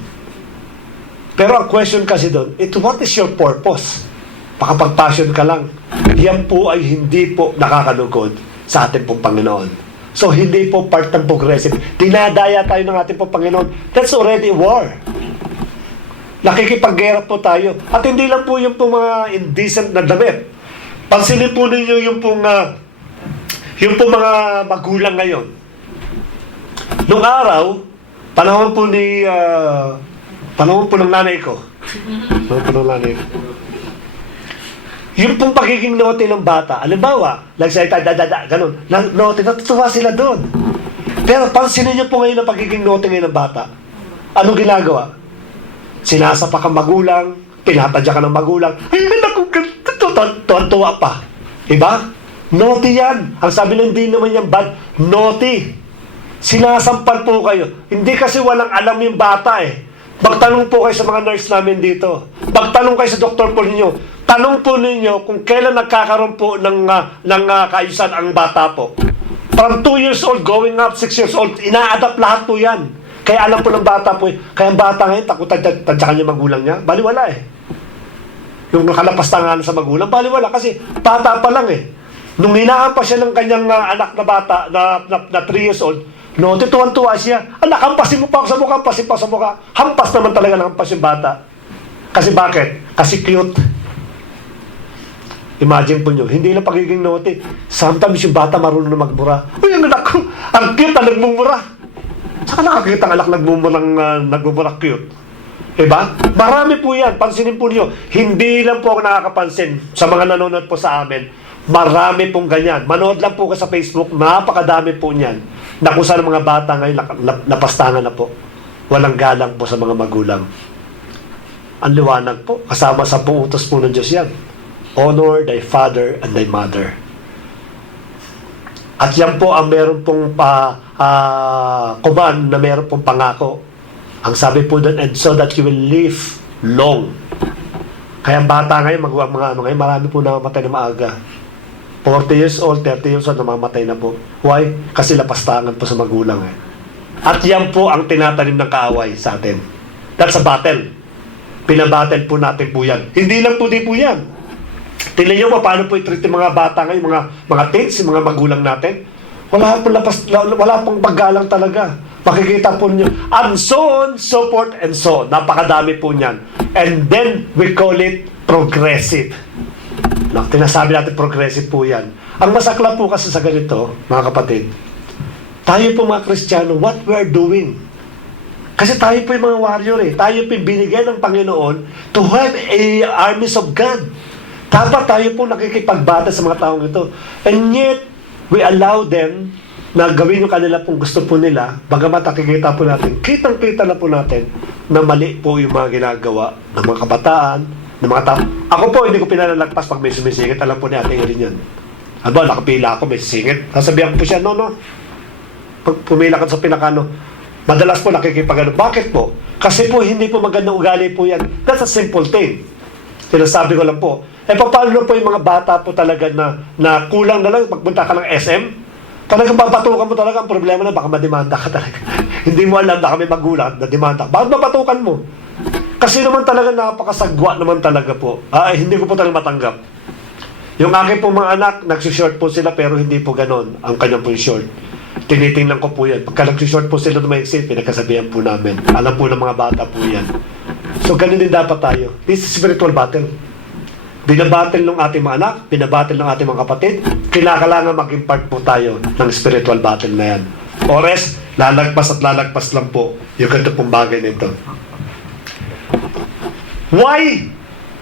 Pero ang question kasi doon, what is your purpose? makapag-passion ka lang. Yan po ay hindi po nakakalugod sa ating pong Panginoon. So, hindi po part ng progressive. Dinadaya tayo ng ating pong Panginoon. That's already war. Nakikipag-gera po tayo. At hindi lang po yung pong mga indecent na damit. Pansinin po ninyo yung pong mga magulang ngayon. Nung araw, panahon po ng nanay ko. Yung pong pagiging naughty ng bata, alimbawa, nagsalita, ganun, naughty, natutuwa sila doon. Pero pansinin niyo po ngayon ang pagiging naughty ngayon ng bata. Anong ginagawa? Sinasapak ang magulang, tinatadya ka ng magulang, ay, naku, tuwan-tuwa pa. Diba? Naughty yan. Ang sabi ng hindi naman yan bad, naughty. Sinasampal po kayo. Hindi kasi walang alam yung bata eh. Magtanong po kayo sa mga nurse namin dito. Magtanong kayo sa doktor po ninyo. Tanong po ninyo kung kailan nagkakaroon po ng kaayusan ang bata po. From 2 years old, going up 6 years old, ina-adapt lahat po yan. Kaya alam po ng bata po, kaya ang bata ngayon, takot tadyakan yung magulang niya. Baliwala eh. Yung nakalapastangan sa magulang, baliwala. Kasi bata pa lang eh. Nung hinahampas siya ng kanyang anak na bata, na 3 years old, no, tuwan-tuwa siya. Anak, hampasin mo pa ako sa mukha, hampasin pa sa mukha. Hampas naman talaga ng hampas yung bata. Kasi bakit? Kasi cute. Imagine po nyo, hindi lang pagiging naughty. Sometimes yung bata marunong na magmura. Uy, ang anak ko, ang cute na nagmumura. Saka nakakita ang anak nagmumura cute. Diba? Marami po yan. Pansinin po nyo. Hindi lang po ako nakakapansin sa mga nanonood po sa amin. Marami pong ganyan. Manood lang po ka sa Facebook. Napakadami po niyan. Na kung saan mga bata ngayon napastangan na po. Walang galang po sa mga magulang. Ang liwanag po. Kasama sa utos po ng Diyos yan. Honor thy father and thy mother. At yan po ang meron pong command na meron pong pangako. Ang sabi po doon, and so that you will live long. Kaya ang bata ngayon, ngayon, marami po namamatay na maaga. 40 years old, 30 years old, namamatay na po. Why? Kasi lapastangan po sa magulang eh. At yan po ang tinatanim ng kaaway sa atin. That's a battle. Pinabattle po natin po yan. Hindi lang po din po yan. Tingnan nyo paano po i-treat yung mga bata ngayon, mga teens, yung mga magulang natin. Wala pong paggalang talaga. Makikita po nyo. And so on, so forth, and so on. Napakadami po niyan. And then, we call it progressive. No, tinasabi natin progressive po yan. Ang masakla po kasi sa ganito, mga kapatid, tayo po mga Kristiyano, what we are doing. Kasi tayo po yung mga warrior eh. Tayo po yung binigyan ng Panginoon to have armies of God. Dapat tayo po nakikipagbata sa mga taong ito. And yet, we allow them na gawin yung kanila pong gusto po nila, bagamat nakikita po natin, kitang-kita na po natin na mali po yung mga ginagawa ng mga kabataan, ng mga tao. Ako po, hindi ko pinalalagpas pag may sumisingit. Alam po ni Ate Erin yan. Ano ba, nakapila ako, may singit. Sasabihan ko po siya, no. Pag pumila ka sa pinakano, madalas po nakikipagano. Bakit po? Kasi po, hindi po magandang ugali po yan. That's a simple thing. Sinasabi ko lang po. Paano po yung mga bata po talaga na kulang na lang pagpunta ka ng SM? Talagang papatukan mo talaga. Ang problema na baka mademanda ka talaga. Hindi mo alam na kami magulang na demanda. Bakit mapatukan mo? Kasi naman talaga napakasagwa naman talaga po. Hindi ko po talaga matanggap. Yung aking po mga anak, nagsushort po sila pero hindi po ganon ang kanyang po short. Tinitingnan ko po yan. Pagka nagsushort po sila na may exit, pinagkasabihan po namin. Alam po ng mga bata po yan. So ganun din dapat tayo. This is spiritual battle. Binabattle ng ating mga anak, binabattle ng ating mga kapatid, kailangan maging part po tayo ng spiritual battle na yan. Ores, lalagpas at lalagpas lang po yung ganito pong bagay nito. Why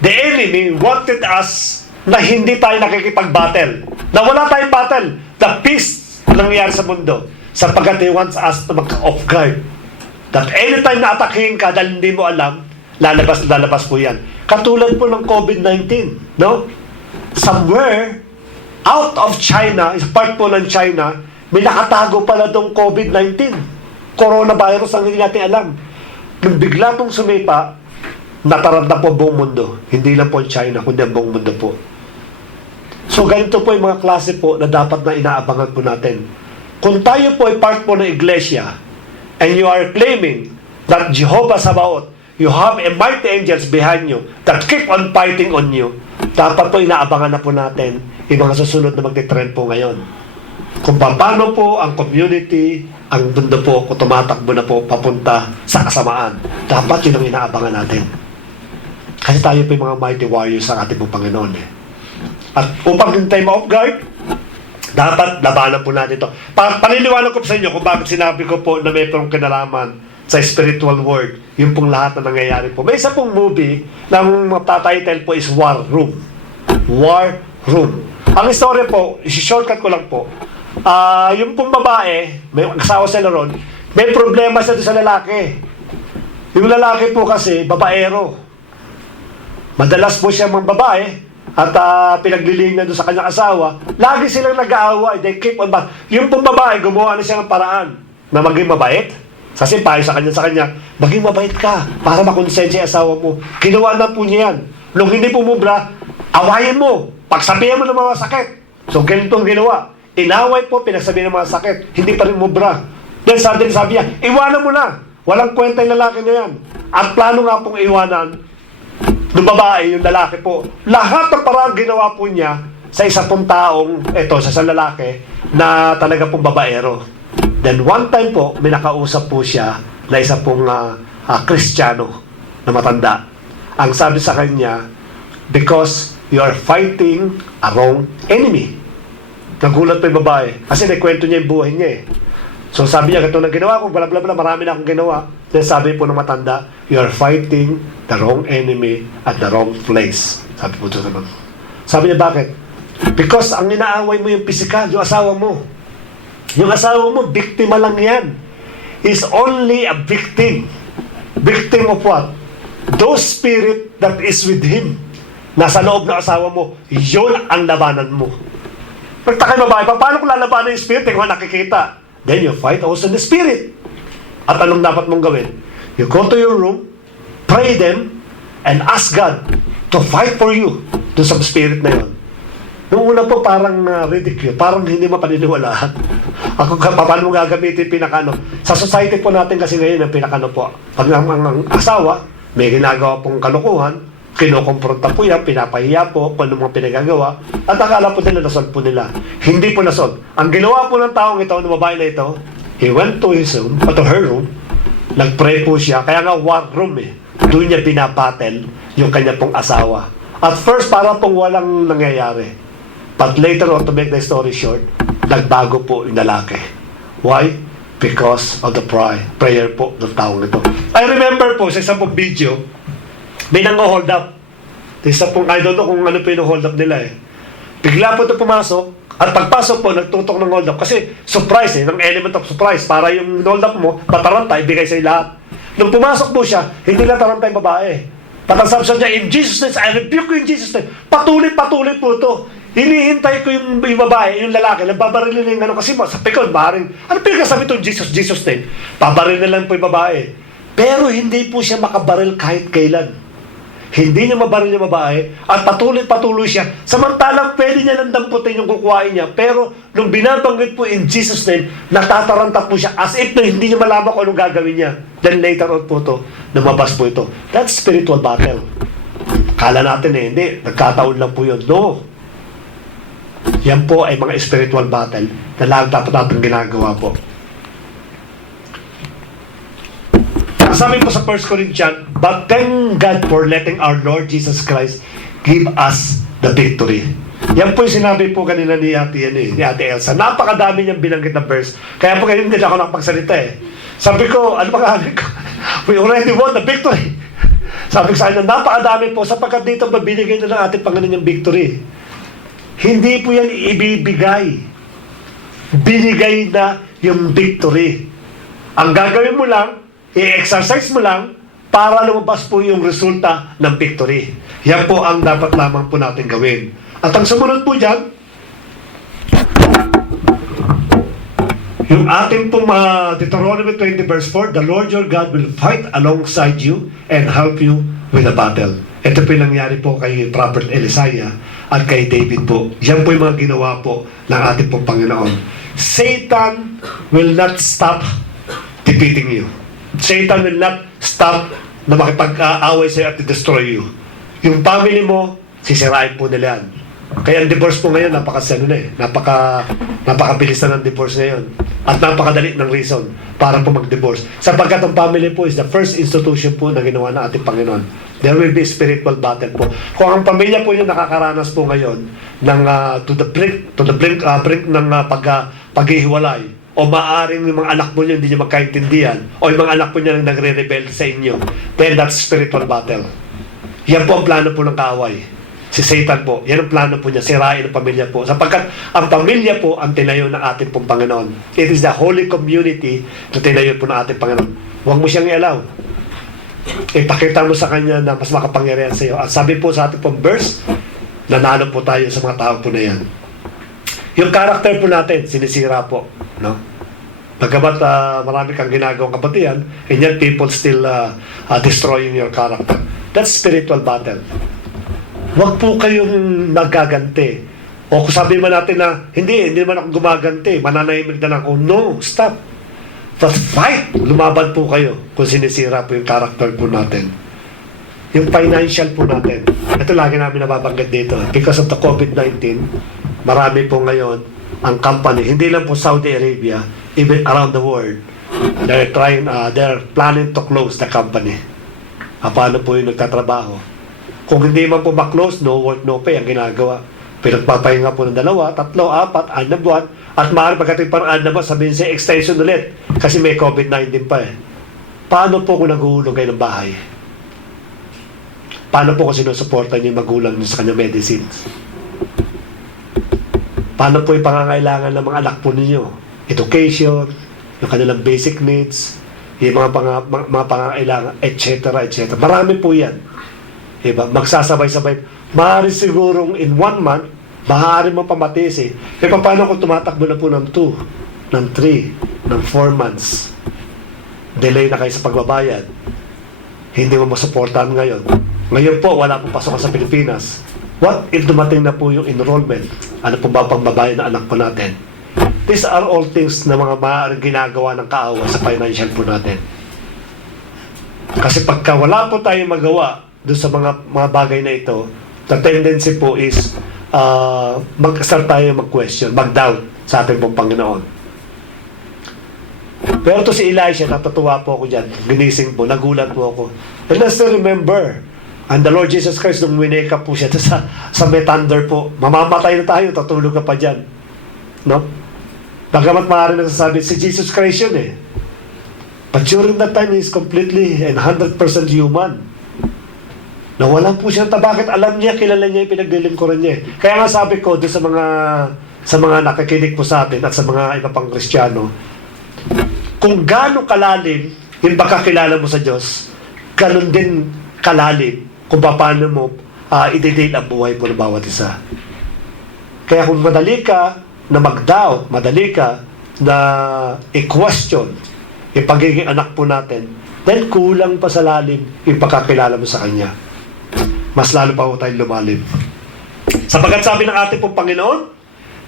the enemy wanted us na hindi tayo nakikipag-battle? Na wala tayong battle. The peace na nangyayari sa mundo. Sapagkat he wants us to mag-off guard. That anytime na atakihin ka dahil hindi mo alam, lalabas po yan. Katulad po ng COVID-19, no? Somewhere out of China, is part po ng China, may nakatago pala itong COVID-19. Coronavirus ang hindi natin alam. Nung bigla pong sumipa, nataranta po buong mundo. Hindi lang po China, kundi ang buong mundo po. So ganito po yung mga klase po na dapat na inaabangan po natin. Kung tayo po ay part po ng iglesia, and you are claiming that Jehovah Sabaoth, you have a mighty angels behind you that keep on fighting on you. Dapat po inaabangan na po natin yung mga susunod na magtitrend po ngayon. Kung paano po ang community, ang mundo po, kung tumatakbo na po papunta sa kasamaan. Dapat yun ang inaabangan natin. Kasi tayo po yung mga mighty warriors sa ating po Panginoon. At upang hintay ma-off guard, dapat labanan po natin ito. Paniliwanag ko po sa inyo kung bakit sinabi ko po na may pong kinalaman sa spiritual world, yung pong lahat na nangyayari po. May isa pong movie na matatitle po is War Room. War Room. Ang story po, shortcut ko lang po, yung pong babae, may asawa sila ron, may problema siya sa lalaki. Yung lalaki po kasi, babaero. Madalas po siya mga babae, at pinaglilingan doon sa kanyang asawa, lagi silang nag-aaway. They keep on yung pong babae, gumawa na siya ng paraan na maging mabait. Kasi payo sa kanya, maging mabait ka para makonsensya yung asawa mo. Ginawa na po niya yan. Nung hindi pumubra, awayin mo. Pagsabihan mo ng mga sakit. So, ganito ang ginawa. Inaway po, pinagsabihan ng mga sakit. Hindi pa rin mubra. Then sabi niya, iwanan mo na. Walang kwenta yung lalaki na yan. Ang plano nga pong iwanan ng babae, yung lalaki po. Lahat ng parang ginawa po niya sa isa pong taong, sa isang lalaki, na talaga pong babaero. Then one time po, may nakausap po siya na isa pong Kristiyano na matanda. Ang sabi sa kanya, because you are fighting a wrong enemy. Nagulat po yung babae. Kasi naikwento niya yung buhay niya eh. So sabi niya, ito na ginawa ko, bla bla bla, marami na akong ginawa. Then sabi po ng matanda, you are fighting the wrong enemy at the wrong place. Sabi po ito naman. Sabi niya, bakit? Because ang inaaway mo yung physical, yung asawa mo. Yung asawa mo, biktima lang yan. Is only a victim. Victim of what? Those spirit that is with him. Nasa loob ng asawa mo, yun ang labanan mo. Pagtakay babae, paano kung lalabanan yung spirit? Kung nakikita. Then you fight also the spirit. At anong dapat mong gawin? You go to your room, pray them, and ask God to fight for you doon sa spirit na yun. Noong una po parang ridicule, parang hindi mapaniniwalaan. Ako, paano mo gagamitin pinakano? Sa society po natin kasi ngayon ang pinakano po. Pag ang asawa, may ginagawa pong kalukuhan, kinukompronta po yan, pinapahiya po kung ano mga pinagagawa, at akala po nila nasolve po nila. Hindi po nasolve. Ang ginawa po ng taong ito, ng babae na ito, he went to his room, to her room, nagpray po siya, kaya nga war room eh. Doon niya binabattle yung kanya pong asawa. At first, parang pong walang nangyayari. But later on, to make the story short, nagbago po yung lalaki. Why? Because of the prayer po ng taong ito. I remember po, sa isang pong video, may nang-hold up. Isa pong, I don't know kung ano po yung hold up nila eh. Bigla po ito pumasok, at pagpasok po, nagtutok ng hold up. Kasi surprise eh, ng element of surprise. Para yung hold up mo, pataranta, ibigay sa'yo lahat. Nung pumasok po siya, hindi lang taranta yung babae. Patasabsan niya, in Jesus' name, I rebuke you in Jesus' name. Patuloy po ito. Hinihintay ko yung babae, yung lalaki, nagbabarilin na yung ano, kasi sa pikon, baring, ano pinagkasabi itong Jesus name? Babaril na lang po yung babae. Pero hindi po siya makabaril kahit kailan. Hindi niya mabaril yung babae, at patuloy siya. Samantalang pwede niya nang damputin yung kukuhain niya, pero nung binabanggit po in Jesus name, natataranta po siya, as if na hindi niya malaman kung anong gagawin niya. Then later on po ito, lumabas po ito. That's spiritual battle. Kala natin hindi, nagkataon lang po yun. No. Yan po ay mga spiritual battle na lang dapat natin ginagawa po. Sabi po sa 1 Corinthians, but thank God for letting our Lord Jesus Christ give us the victory. Yan po yung sinabi po kanina ni Ate Elsa. Napakadami niyang binanggit na verse. Kaya po ngayon hindi ako nakapagsalita eh. Sabi ko, ano ba ko? We already won the victory. Sabi ko sa inyo, napakadami po sapagkat dito mabinigay na ng ating Panginoon yung victory. Hindi po yan ibibigay. Binigay na yung victory. Ang gagawin mo lang, i-exercise mo lang para lumabas po yung resulta ng victory. Yan po ang dapat lamang po natin gawin. At ang sumunod po dyan, yung ating pong Deuteronomy 20 verse 4, the Lord your God will fight alongside you and help you with the battle. Ito po yung nangyari po kay Prophet Elisaiah at kay David po. Yan po yung mga ginawa po ng ating pong Panginoon. Satan will not stop defeating you. Satan will not stop na makipag-aaway sa'yo at destroy you. Yung family mo, sisirain po nila yan. Kaya ang divorce po ngayon, napakabilis na ng divorce ngayon. At napakadali ng reason para po mag-divorce. Sapagkat ang family po is the first institution po na ginawa ng ating Panginoon. There will be spiritual battle po. Kung ang pamilya po yung nakakaranas po ngayon ng to the brink ng paghihiwalay, o maaring yung mga anak po niyo hindi niyo magkaintindihan, o yung mga anak po niyo nagre-rebelde sa inyo, then that's spiritual battle. Yan po ang plano po ng kaaway. Si Satan po, yan ang plano po niya, sirain ang pamilya po. Sapagkat ang pamilya po ang tinayo ng ating pong Panginoon. It is the holy community na tinayo po ng ating Panginoon. Huwag mo siyang i-allow. Ipakita mo sa kanya na mas makapangyarihan sa iyo. At sabi po sa ating pong verse, nanalo po tayo sa mga tao po na yan. Yung character po natin, sinisira po. No? Pagkabat marami kang ginagawang kabutihan, and yet people still destroying your character. That's spiritual battle. Huwag po kayong nagaganti. O kung sabi man natin na, hindi naman ako gumaganti, mananahimik na lang ako. No, stop. But fight. Lumaban po kayo kung sinisira po yung character po natin. Yung financial po natin. Ito lagi namin nababanggit dito. Because of the COVID-19, marami po ngayon ang company, hindi lang po Saudi Arabia, even around the world, they're planning to close the company. Paano po yung nagtatrabaho? Kung hindi man po ma-close, no work, no pay ang ginagawa. Pinagpapahinga po ng 2, 3, 4, 6 na buwan, at maaari pagdating parang 6 na buwan, sabihin siya extension ulit, kasi may COVID-19 pa eh. Paano po kung naguhulog kayo ng bahay? Paano po kung sinusuportan niyo yung magulang niyo sa kanyang medicines? Paano po yung pangangailangan ng mga anak po ninyo? Education, yung kanilang basic needs, yung mga pangangailangan, etc. etc. Marami po yan. Diba? Magsasabay-sabay. Maaari sigurong in 1 month, maaari mo pamatisi. Pero paano kung tumatakbo na po ng 2, ng 3, ng 4 months? Delay na kayo sa pagbabayad. Hindi mo masuportahan ngayon. Ngayon po, wala pong pasokan sa Pilipinas. What if dumating na po yung enrollment? Ano po ba pang babae na anak po natin? These are all things na mga maaaring ginagawa ng kaawa sa financial po natin. Kasi pagka wala po tayong magawa doon sa mga bagay na ito, the tendency po is mag-start tayo mag-question, mag-doubt sa ating pong Panginoon. Pero to si Elisha, natutuwa po ako dyan, ginising po, nagulat po ako. And I still remember, and the Lord Jesus Christ, nung winake up po siya sa may thunder po, mamamatay na tayo, tatulog ka pa dyan. No? Bagamat maaari nagsasabi, si Jesus Christ yun eh. But during that time, He is completely and 100% human. Nawalan po siya. Bakit? Alam niya, kilala niya yung pinaglilingkuran niya. Kaya nga sabi ko doon sa mga nakikinig po sa atin at sa mga iba pang Kristiyano, kung gaano kalalim yung pagkakilala mo sa Diyos, ganon din kalalim kung paano mo i-detail ang buhay mo ng bawat isa. Kaya kung madali ka na mag-doubt, madali ka na i-question yung pagiging anak po natin, then kulang pa sa lalim yung pagkakilala mo sa Kanya. Mas lalo pa po tayong lumalim. Sapagkat sabi ng ating pong Panginoon,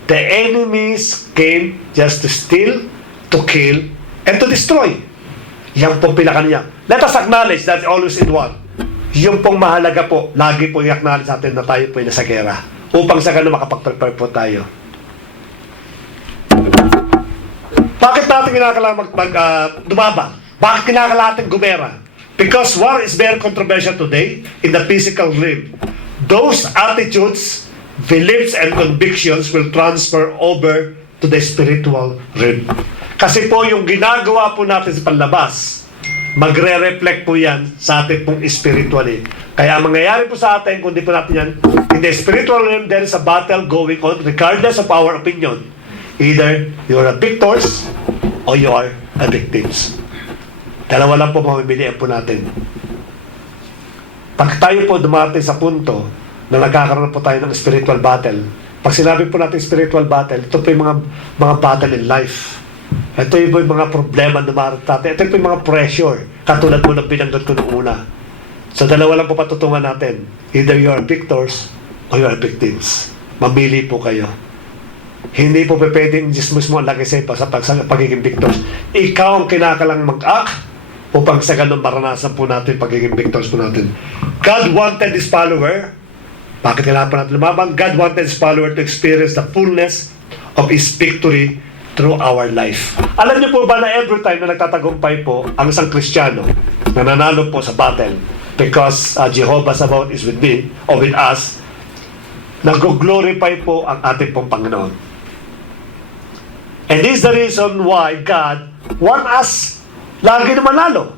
the enemies came just to steal, to kill, and to destroy. Yan pong pinaka niya. Let us acknowledge that always in war. Yung pong mahalaga po, lagi po i-acknowledge natin na tayo po ay nasa gera. Upang sa ganun makapag-prepare po tayo. Bakit natin kinakailangan dumaban? Bakit kinakailangan natin gumera? Because war is very controversial today in the physical realm. Those attitudes, beliefs, and convictions will transfer over to the spiritual realm. Kasi po yung ginagawa po natin sa panlabas, magre-reflect po yan sa ating pong spiritually. Kaya ang mangyayari po sa atin, kung di po natin yan, in the spiritual realm, there is a battle going on regardless of our opinion. Either you are a victors or you are a victims. Dalawa lang po mamimilian po natin. Pag tayo po dumating sa punto na nagkakaroon po tayo ng spiritual battle, pag sinabi po natin spiritual battle, ito po yung mga battle in life. Ito yung mga problema na marating natin. Ito po yung mga pressure, katulad po ng binanggit ko noong una. So dalawa lang po patutungan natin. Either you are victors or you are victims. Mamili po kayo. Hindi po pwedeng Diyos mismo ang lagi sa pagiging victors. Ikaw ang kinakalang mag-act upang sa ganun maranasan po natin pagiging victors po natin. God wanted His follower. Bakit kailangan po natin lumaban? God wanted His follower to experience the fullness of His victory through our life. Alam niyo po ba na every time na nagtatagumpay po ang isang Kristiyano, nananalo po sa battle, because Jehovah Sabaoth is with me, or with us, nag-glorify po ang ating pong Panginoon. And this is the reason why God want us lagi na manalo.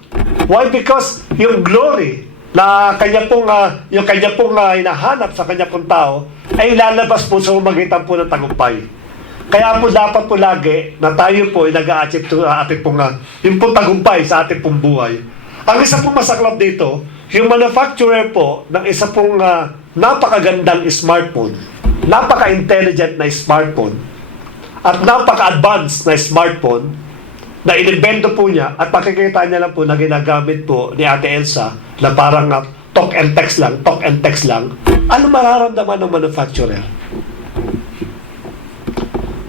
Why? Because yung glory na kanya pong hinahanap sa kanya pong tao ay ilalabas po sa magitan po ng tagumpay. Kaya po dapat po lagi na tayo po ay nag-a-achieve to ating pong yung pong tagumpay sa ating pong buhay. Ang isa pong masaklap dito, yung manufacturer po ng isa pong napakagandang smartphone, napaka-intelligent na smartphone, at napaka-advanced na smartphone na inimbento po niya at makikita niya lang po na ginagamit po ni Ate Elsa na parang talk and text lang, ano mararamdaman ng manufacturer?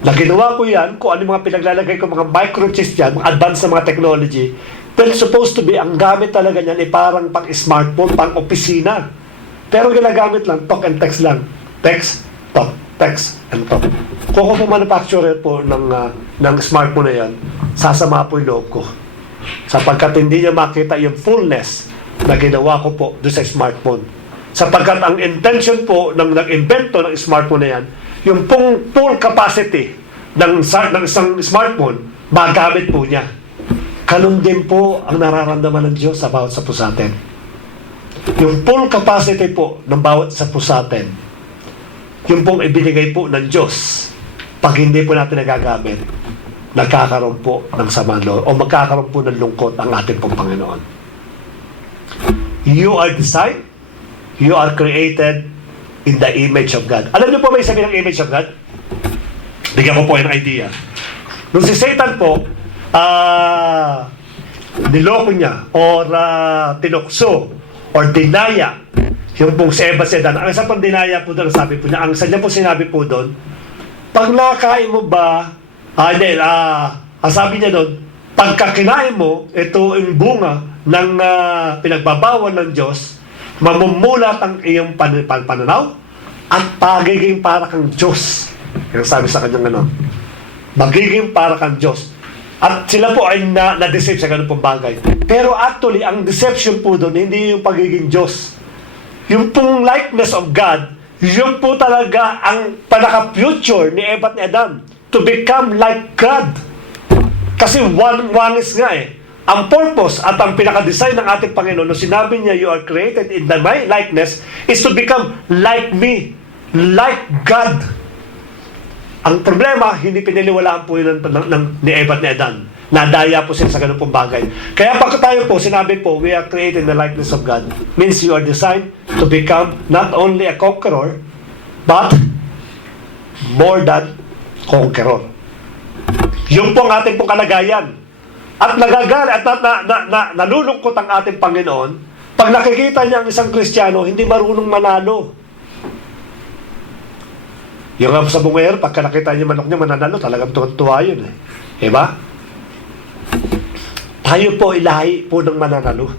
Na ginawa ko yan, kung ano mga pinaglalagay ko, mga microchips yan, mga advanced na mga technology, then supposed to be, ang gamit talaga niyan ay parang pang smartphone, pang opisina. Pero ginagamit lang, talk and text lang. Text, talk, text, and talk. Kung ako po manufacturer po ng smartphone na yan, sasama po yung loob ko. Sapagkat hindi niya makita yung fullness na ginawa ko po doon sa smartphone. Sapagkat ang intention po ng nag-invento ng smartphone na yan, yung pong full capacity ng isang smartphone, magamit po niya. Ganun din po ang nararamdaman ng Diyos sa bawat isa po sa atin. Yung full capacity po ng bawat isa po sa atin, yung pong ibinigay po ng Diyos, pag hindi po natin nagagamit, nagkakaroon po ng samaan loob o magkakaroon po ng lungkot ang ating pong Panginoon. You are designed, you are created in the image of God. Alam niyo po ba yung sabi ng image of God? Bigyan ko po yung idea. Nung si Satan po, niloko niya or tinukso or dinaya yung pong si Eva Sedan. Ang isang pang dinaya po doon, sabi po niya, ang isa niya po sinabi po doon, pag nakain mo ba, ang sabi niya doon, pagka kinain mo, ito yung bunga ng pinagbabawal ng Diyos, mamumulat ang iyong pananaw at pagiging para kang Diyos. Yung sabi sa kanyang magiging para kang Diyos. At sila po ay na-deceive sa ganun pong bagay. Pero actually, ang deception po doon, hindi yung pagiging Diyos. Yung pong likeness of God, yung po talaga ang panaka-future ni Eva at ni Adam to become like God. Kasi one is nga eh. Ang purpose at ang pinaka-design ng ating Panginoon, nung sinabi niya, you are created in my likeness, is to become like me, like God. Ang problema, hindi piniliwalaan po yun ni Eva at ni Adam. Nadaya po sila sa ganun pong bagay. Kaya pag tayo po, sinabi po, we are created in the likeness of God. Means you are designed to become not only a conqueror, but more than conqueror. Yun po ang ating pong kalagayan. At nagagali at nalulungkot ang ating Panginoon pag nakikita niya ang isang Kristiyano hindi marunong manalo. Yung sa bungero, pagka nakita niya manok niya mananalo, talagang tuwa yun eh. Diba? Tayo po ilahi po ng mananalo.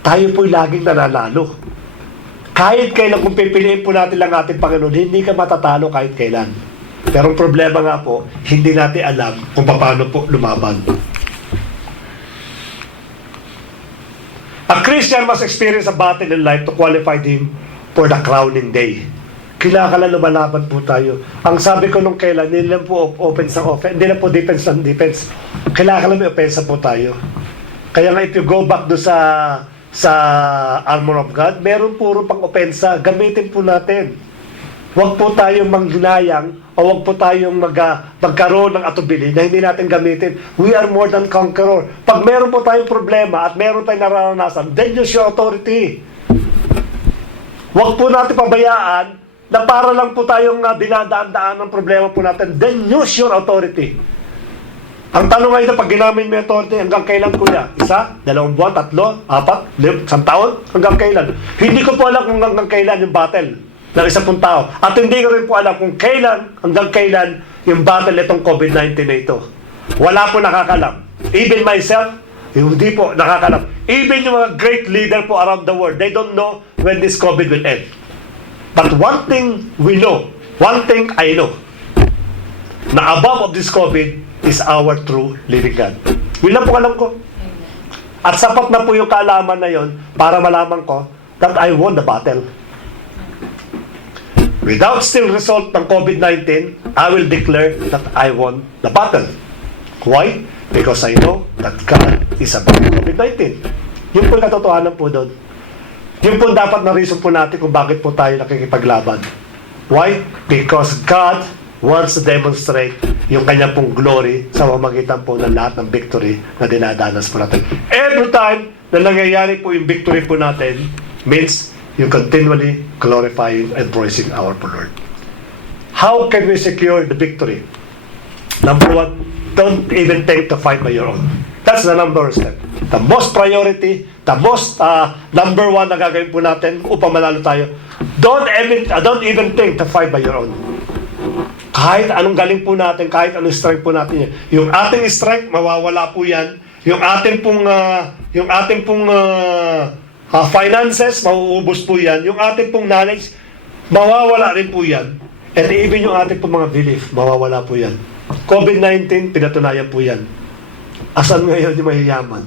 Tayo po laging nananalo. Kahit kailan kung pipiliin po natin lang ating Panginoon, hindi ka matatalo kahit kailan. Pero ang problema nga po, hindi natin alam kung paano po lumaban. A Christian must experience a battle in life to qualify him for the crowning day. Kailangan lumalaban po tayo. Ang sabi ko nung kailan, hindi lang po offense ng offense, hindi lang po defense ng defense. Kailangan may offense po tayo. Kaya nga if you go back do sa armor of God, meron puro pang opensa. Gamitin po natin. Huwag po tayong mangginayang o huwag po tayong magkaroon ng atubili na hindi natin gamitin. We are more than conqueror. Pag meron po tayong problema at meron tayong nararanasan, then use your authority. Huwag po natin pabayaan na para lang po tayong dinadaan-daan ng problema po natin, then use your authority. Ang tanong ngayon na pag ginamit mo yung authority, hanggang kailan kuya? 1, 2 buwan, 3, 4, 5 taon? Hanggang kailan? Hindi ko po alam kung hanggang kailan yung battle ng isang pong tao. At hindi ko rin po alam kung kailan, hanggang kailan yung battle itong COVID-19 na ito. Wala po nakakalam. Even myself, Hindi po nakakalap. Even yung mga great leader po around the world, they don't know when this COVID will end. But one thing we know, one thing I know, na above of this COVID is our true living God. Yun lang po alam ko. At sapat na po yung kaalaman na yon para malaman ko that I won the battle. Without still result ng COVID-19, I will declare that I won the battle. Why? Because I know that God is above COVID-19. Yun po yung katotohanan po doon. Yun po dapat na reason po natin kung bakit po tayo nakikipaglaban. Why? Because God wants to demonstrate yung kanya pong glory sa pamamagitan po ng lahat ng victory na dinadanas po natin. Every time na nangyayari po yung victory po natin means you continually glorifying and praising our Lord. How can we secure the victory? Number one, don't even think to fight by your own. That's the number one step. The most priority, the most number one na gagawin po natin upang manalo tayo, don't even think to fight by your own. Kahit anong galing po natin, kahit anong strength po natin yan. Yung ating strength, mawawala po yan. Yung ating pong finances, mauubos po yan. Yung ating pong knowledge, mawawala rin po yan. And even yung ating pong mga belief, mawawala po yan. COVID-19, pinatunayan po yan. Asan ngayon yung mahiyaman?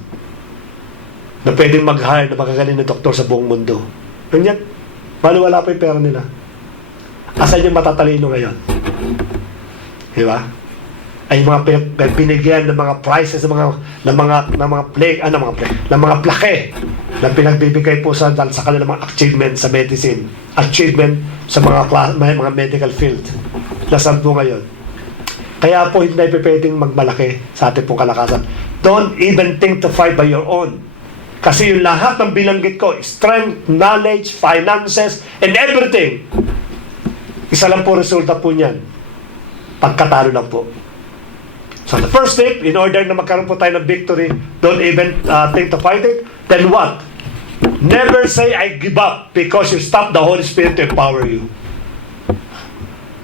Na pwedeng mag-hire na magagaling na doktor sa buong mundo. Ganyan, wala pa yung pera nila. Asan yung matatalino ngayon? Di ba? Ay mga binigyan ng mga prizes ng mga plake na pinagbibigay po sa kanilang mga achievement sa medicine, achievement sa mga medical field. Nasaan po ngayon? Kaya po hindi na pwedeng magmalaki sa ating pong kalakasan. Don't even think to fight by your own. Kasi yung lahat ng bilanggit ko, strength, knowledge, finances, and everything, isa lang po resulta po niyan. Pagkatalo lang po. So the first step, in order na magkaroon po tayo ng victory, don't even think to fight it. Then what? Never say, I give up, because you stop the Holy Spirit to empower you.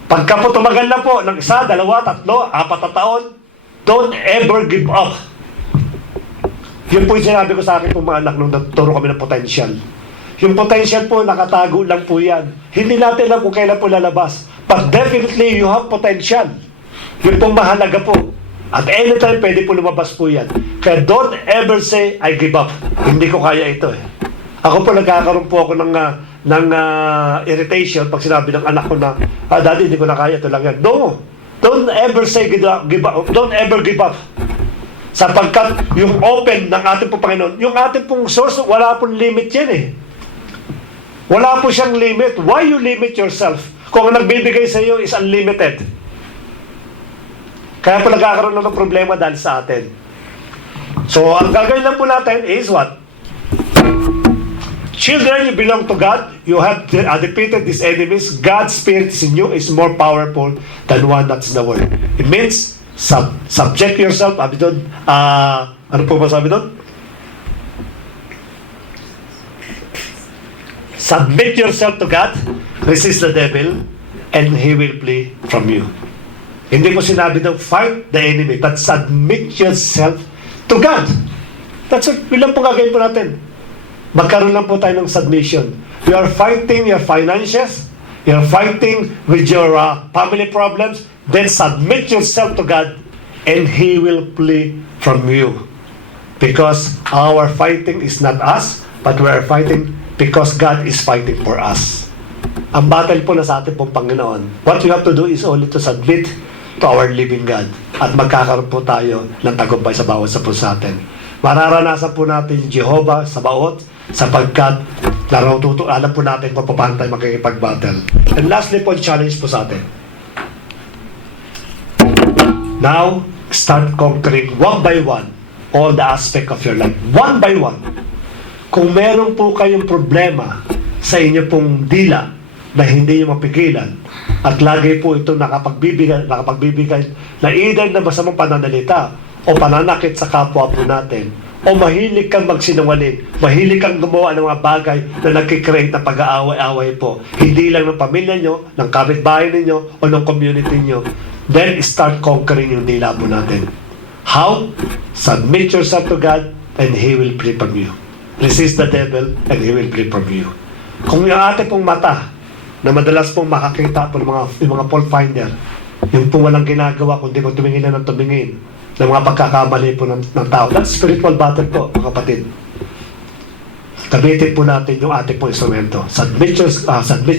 Pagka po tumagal na po ng 1, 2, 3, 4 na taon, don't ever give up. Yun po yung sinabi ko sa akin pong mga anak nung naturo kami ng potential. Yung potential po, nakatago lang po yan. Hindi natin alam kung kailan po lalabas. But definitely, you have potential. Yun pong mahalaga po. At anytime, pwede po lumabas po yan. Kaya don't ever say, I give up. Hindi ko kaya ito eh. Ako po, nagkakaroon po ako ng irritation pag sinabi ng anak ko na, Daddy, hindi ko na kaya, ito lang yan. No! Don't ever say give up. Don't ever give up. Sapagkat yung open ng ating pong Panginoon, yung ating pong source, wala pong limit yan eh. Wala po siyang limit. Why you limit yourself? Kung ang nagbibigay sa iyo is unlimited. Kaya po nagkakaroon ng problema dahil sa atin. So, ang gagawin lang po natin is what? Children, you belong to God. You have defeated these enemies. God's Spirit is in you, is more powerful than one that's in the world. It means, subject yourself. Sabi doon, ano po ba sabi doon? Submit yourself to God, resist the devil, and he will flee from you. Hindi ko sinabi daw, fight the enemy, but submit yourself to God. That's it. Yun lang po gagawin po natin. Magkaroon lang po tayo ng submission. You are fighting your finances, you are fighting with your family problems, then submit yourself to God, and He will flee from you. Because our fighting is not us, but we are fighting because God is fighting for us. Ang battle po na sa ating pong Panginoon, what you have to do is only to submit to our living God. At magkakaroon po tayo ng tagumpay sa bawat sa po sa atin. Mararanasan po natin yung Jehovah sa bawat sapagkat alam po natin kung paano tayo makikipag-battle. And lastly po, challenge po sa atin. Now, start conquering one by one all the aspect of your life. One by one. Kung meron po kayong problema sa inyo pong dila na hindi nyo mapigilan at lagi po ito nakapagbibigay na either na masamang pananalita o pananakit sa kapwa po natin o mahilig kang magsinungaling, mahilig kang gumawa ng mga bagay na nagkikreate ng pag-aaway-aaway po, hindi lang ng pamilya nyo, ng kapitbahay ninyo o ng community nyo, then start conquering yung dila po natin. How? Submit yourself to God, and he will flee from you. Resist the devil, and he will flee from you. Kung yung ating pong mata, na madalas pong makakita po yung mga fault finder, yung pong walang ginagawa, kundi mo tumingin lang ng tumingin, ng mga pagkakamali po ng tao. That's spiritual battle po, mga kapatid. Gamitin po natin yung ating pong instrumento. Submit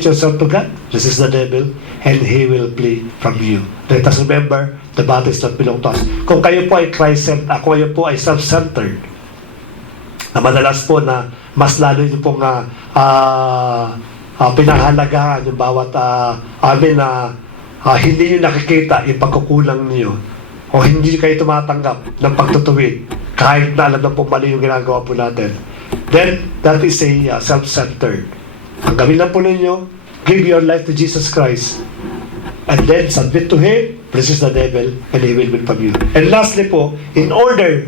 yourself to God, resist the devil, and he will flee from you. Let us remember, the battle is not belong to us. Kung kayo po ay Christ-centered, ako kayo po ay self-centered, na madalas po na mas lalo yung pong pinahalagaan yung bawat amin na hindi nyo nakikita yung pagkukulang niyo o hindi kayo tumatanggap ng pagtutuwid kahit na alam na po mali yung ginagawa po natin, then that is a self-centered. Ang gawin lang po ninyo, give your life to Jesus Christ, and then submit to Him, resist the devil, and He will win from you. And lastly po, in order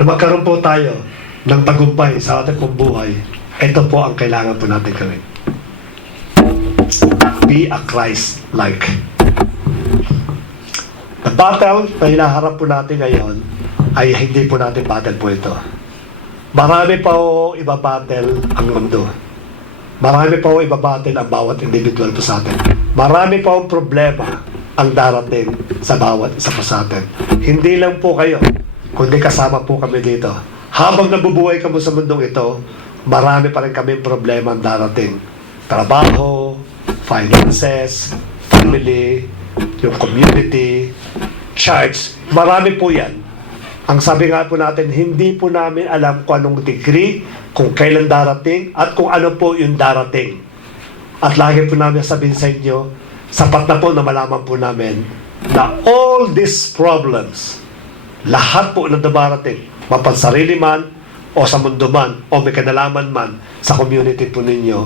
na magkaroon po tayo ng tagumpay sa ating pong buhay, ito po ang kailangan po natin gawin. Be a Christ-like. The battle na hinaharap po natin ngayon ay hindi po natin battle po ito. Marami pa o ibabattle ang mundo. Marami pa o ibabattle ang bawat individual po sa atin. Marami pa o problema ang darating sa bawat isa po sa atin. Hindi lang po kayo, kundi kasama po kami dito. Habang nabubuhay kami sa mundong ito, marami pa rin kami problema ang darating. Trabaho, finances, family, yung community, church, marami po yan. Ang sabi nga po natin, hindi po namin alam kung anong degree, kung kailan darating, at kung ano po yung darating. At lagi po namin sabihin sa inyo, sapat na po na malaman po namin na all these problems, lahat po na darating, mapansarili man, o sa mundo man, o may kinalaman man sa community po ninyo,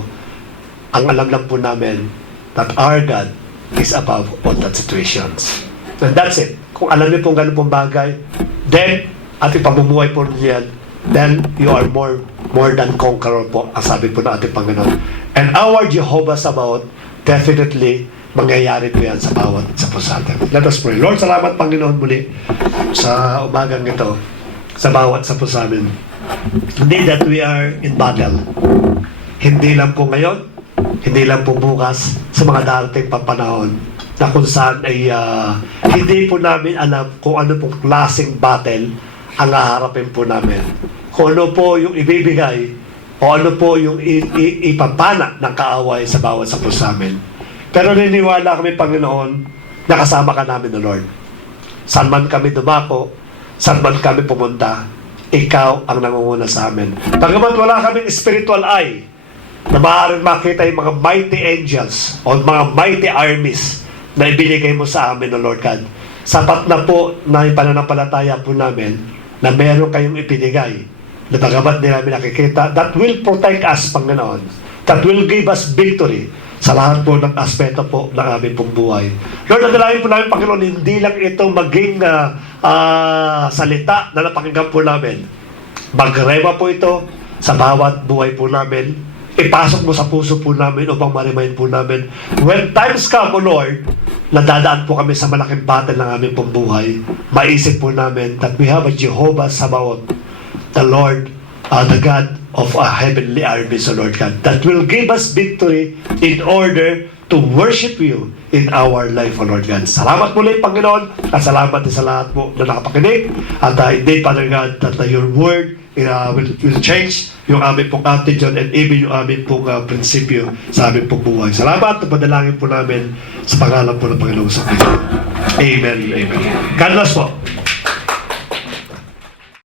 ang alam lang po namin that our God is above all that situations. And that's it. Kung alam niyo pong ganun pong bagay, then, at ipamumuhay po niyan, then you are more than conqueror po, ang sabi po ng ating Panginoon. And our Jehovah Sabaoth, definitely, mangyayari po yan sa bawat isa po sa atin. Let us pray. Lord, salamat Panginoon muli sa umagang ito, sa bawat isa po sa amin. Hindi that we are in battle. Hindi lang po ngayon, hindi lang po bukas, sa mga darating papanahon na kung saan ay hindi po namin alam kung ano pong klaseng battle ang haharapin po namin. Kung ano po yung ibibigay o ano po yung ipapana ng kaaway sa bawat sa po sa amin. Pero niniwala kami, Panginoon, na kasama ka namin, O Lord. Saan man kami dumako, saan man kami pumunta, ikaw ang nangunguna sa amin. Pagamat wala kaming spiritual eye na maaaring makita yung mga mighty angels o mga mighty armies na ibinigay mo sa amin, O Lord God. Sapat na po na yung pananampalataya po namin na meron kayong ipinigay na bagamat di namin nakikita, that will protect us, Panginoon. That will give us victory sa lahat po ng aspeto po ng aming pong buhay. Lord, nadalahin po namin, Panginoon, hindi lang ito maging salita na napakinggan po namin. Magrewa po ito sa bawat buhay po namin. Ipasok mo sa puso po namin upang ma-remind po namin. When times come, O Lord, nadadaan po kami sa malaking battle ng aming pong buhay, maisip po namin that we have a Jehovah Sabaoth, the Lord, the God of a heavenly armies, O Lord God, that will give us victory in order to worship you in our life, O Lord God. Salamat muli, Panginoon, at salamat din sa lahat po na nakapakinig. At hindi, Father God, that your word will change yung aming pong attitude and even yung aming pong prinsipyo sa aming pong buhay. Salamat at padalangin po namin sa pangalan po ng Panginoon sa Kristo. Amen. Amen. God bless po.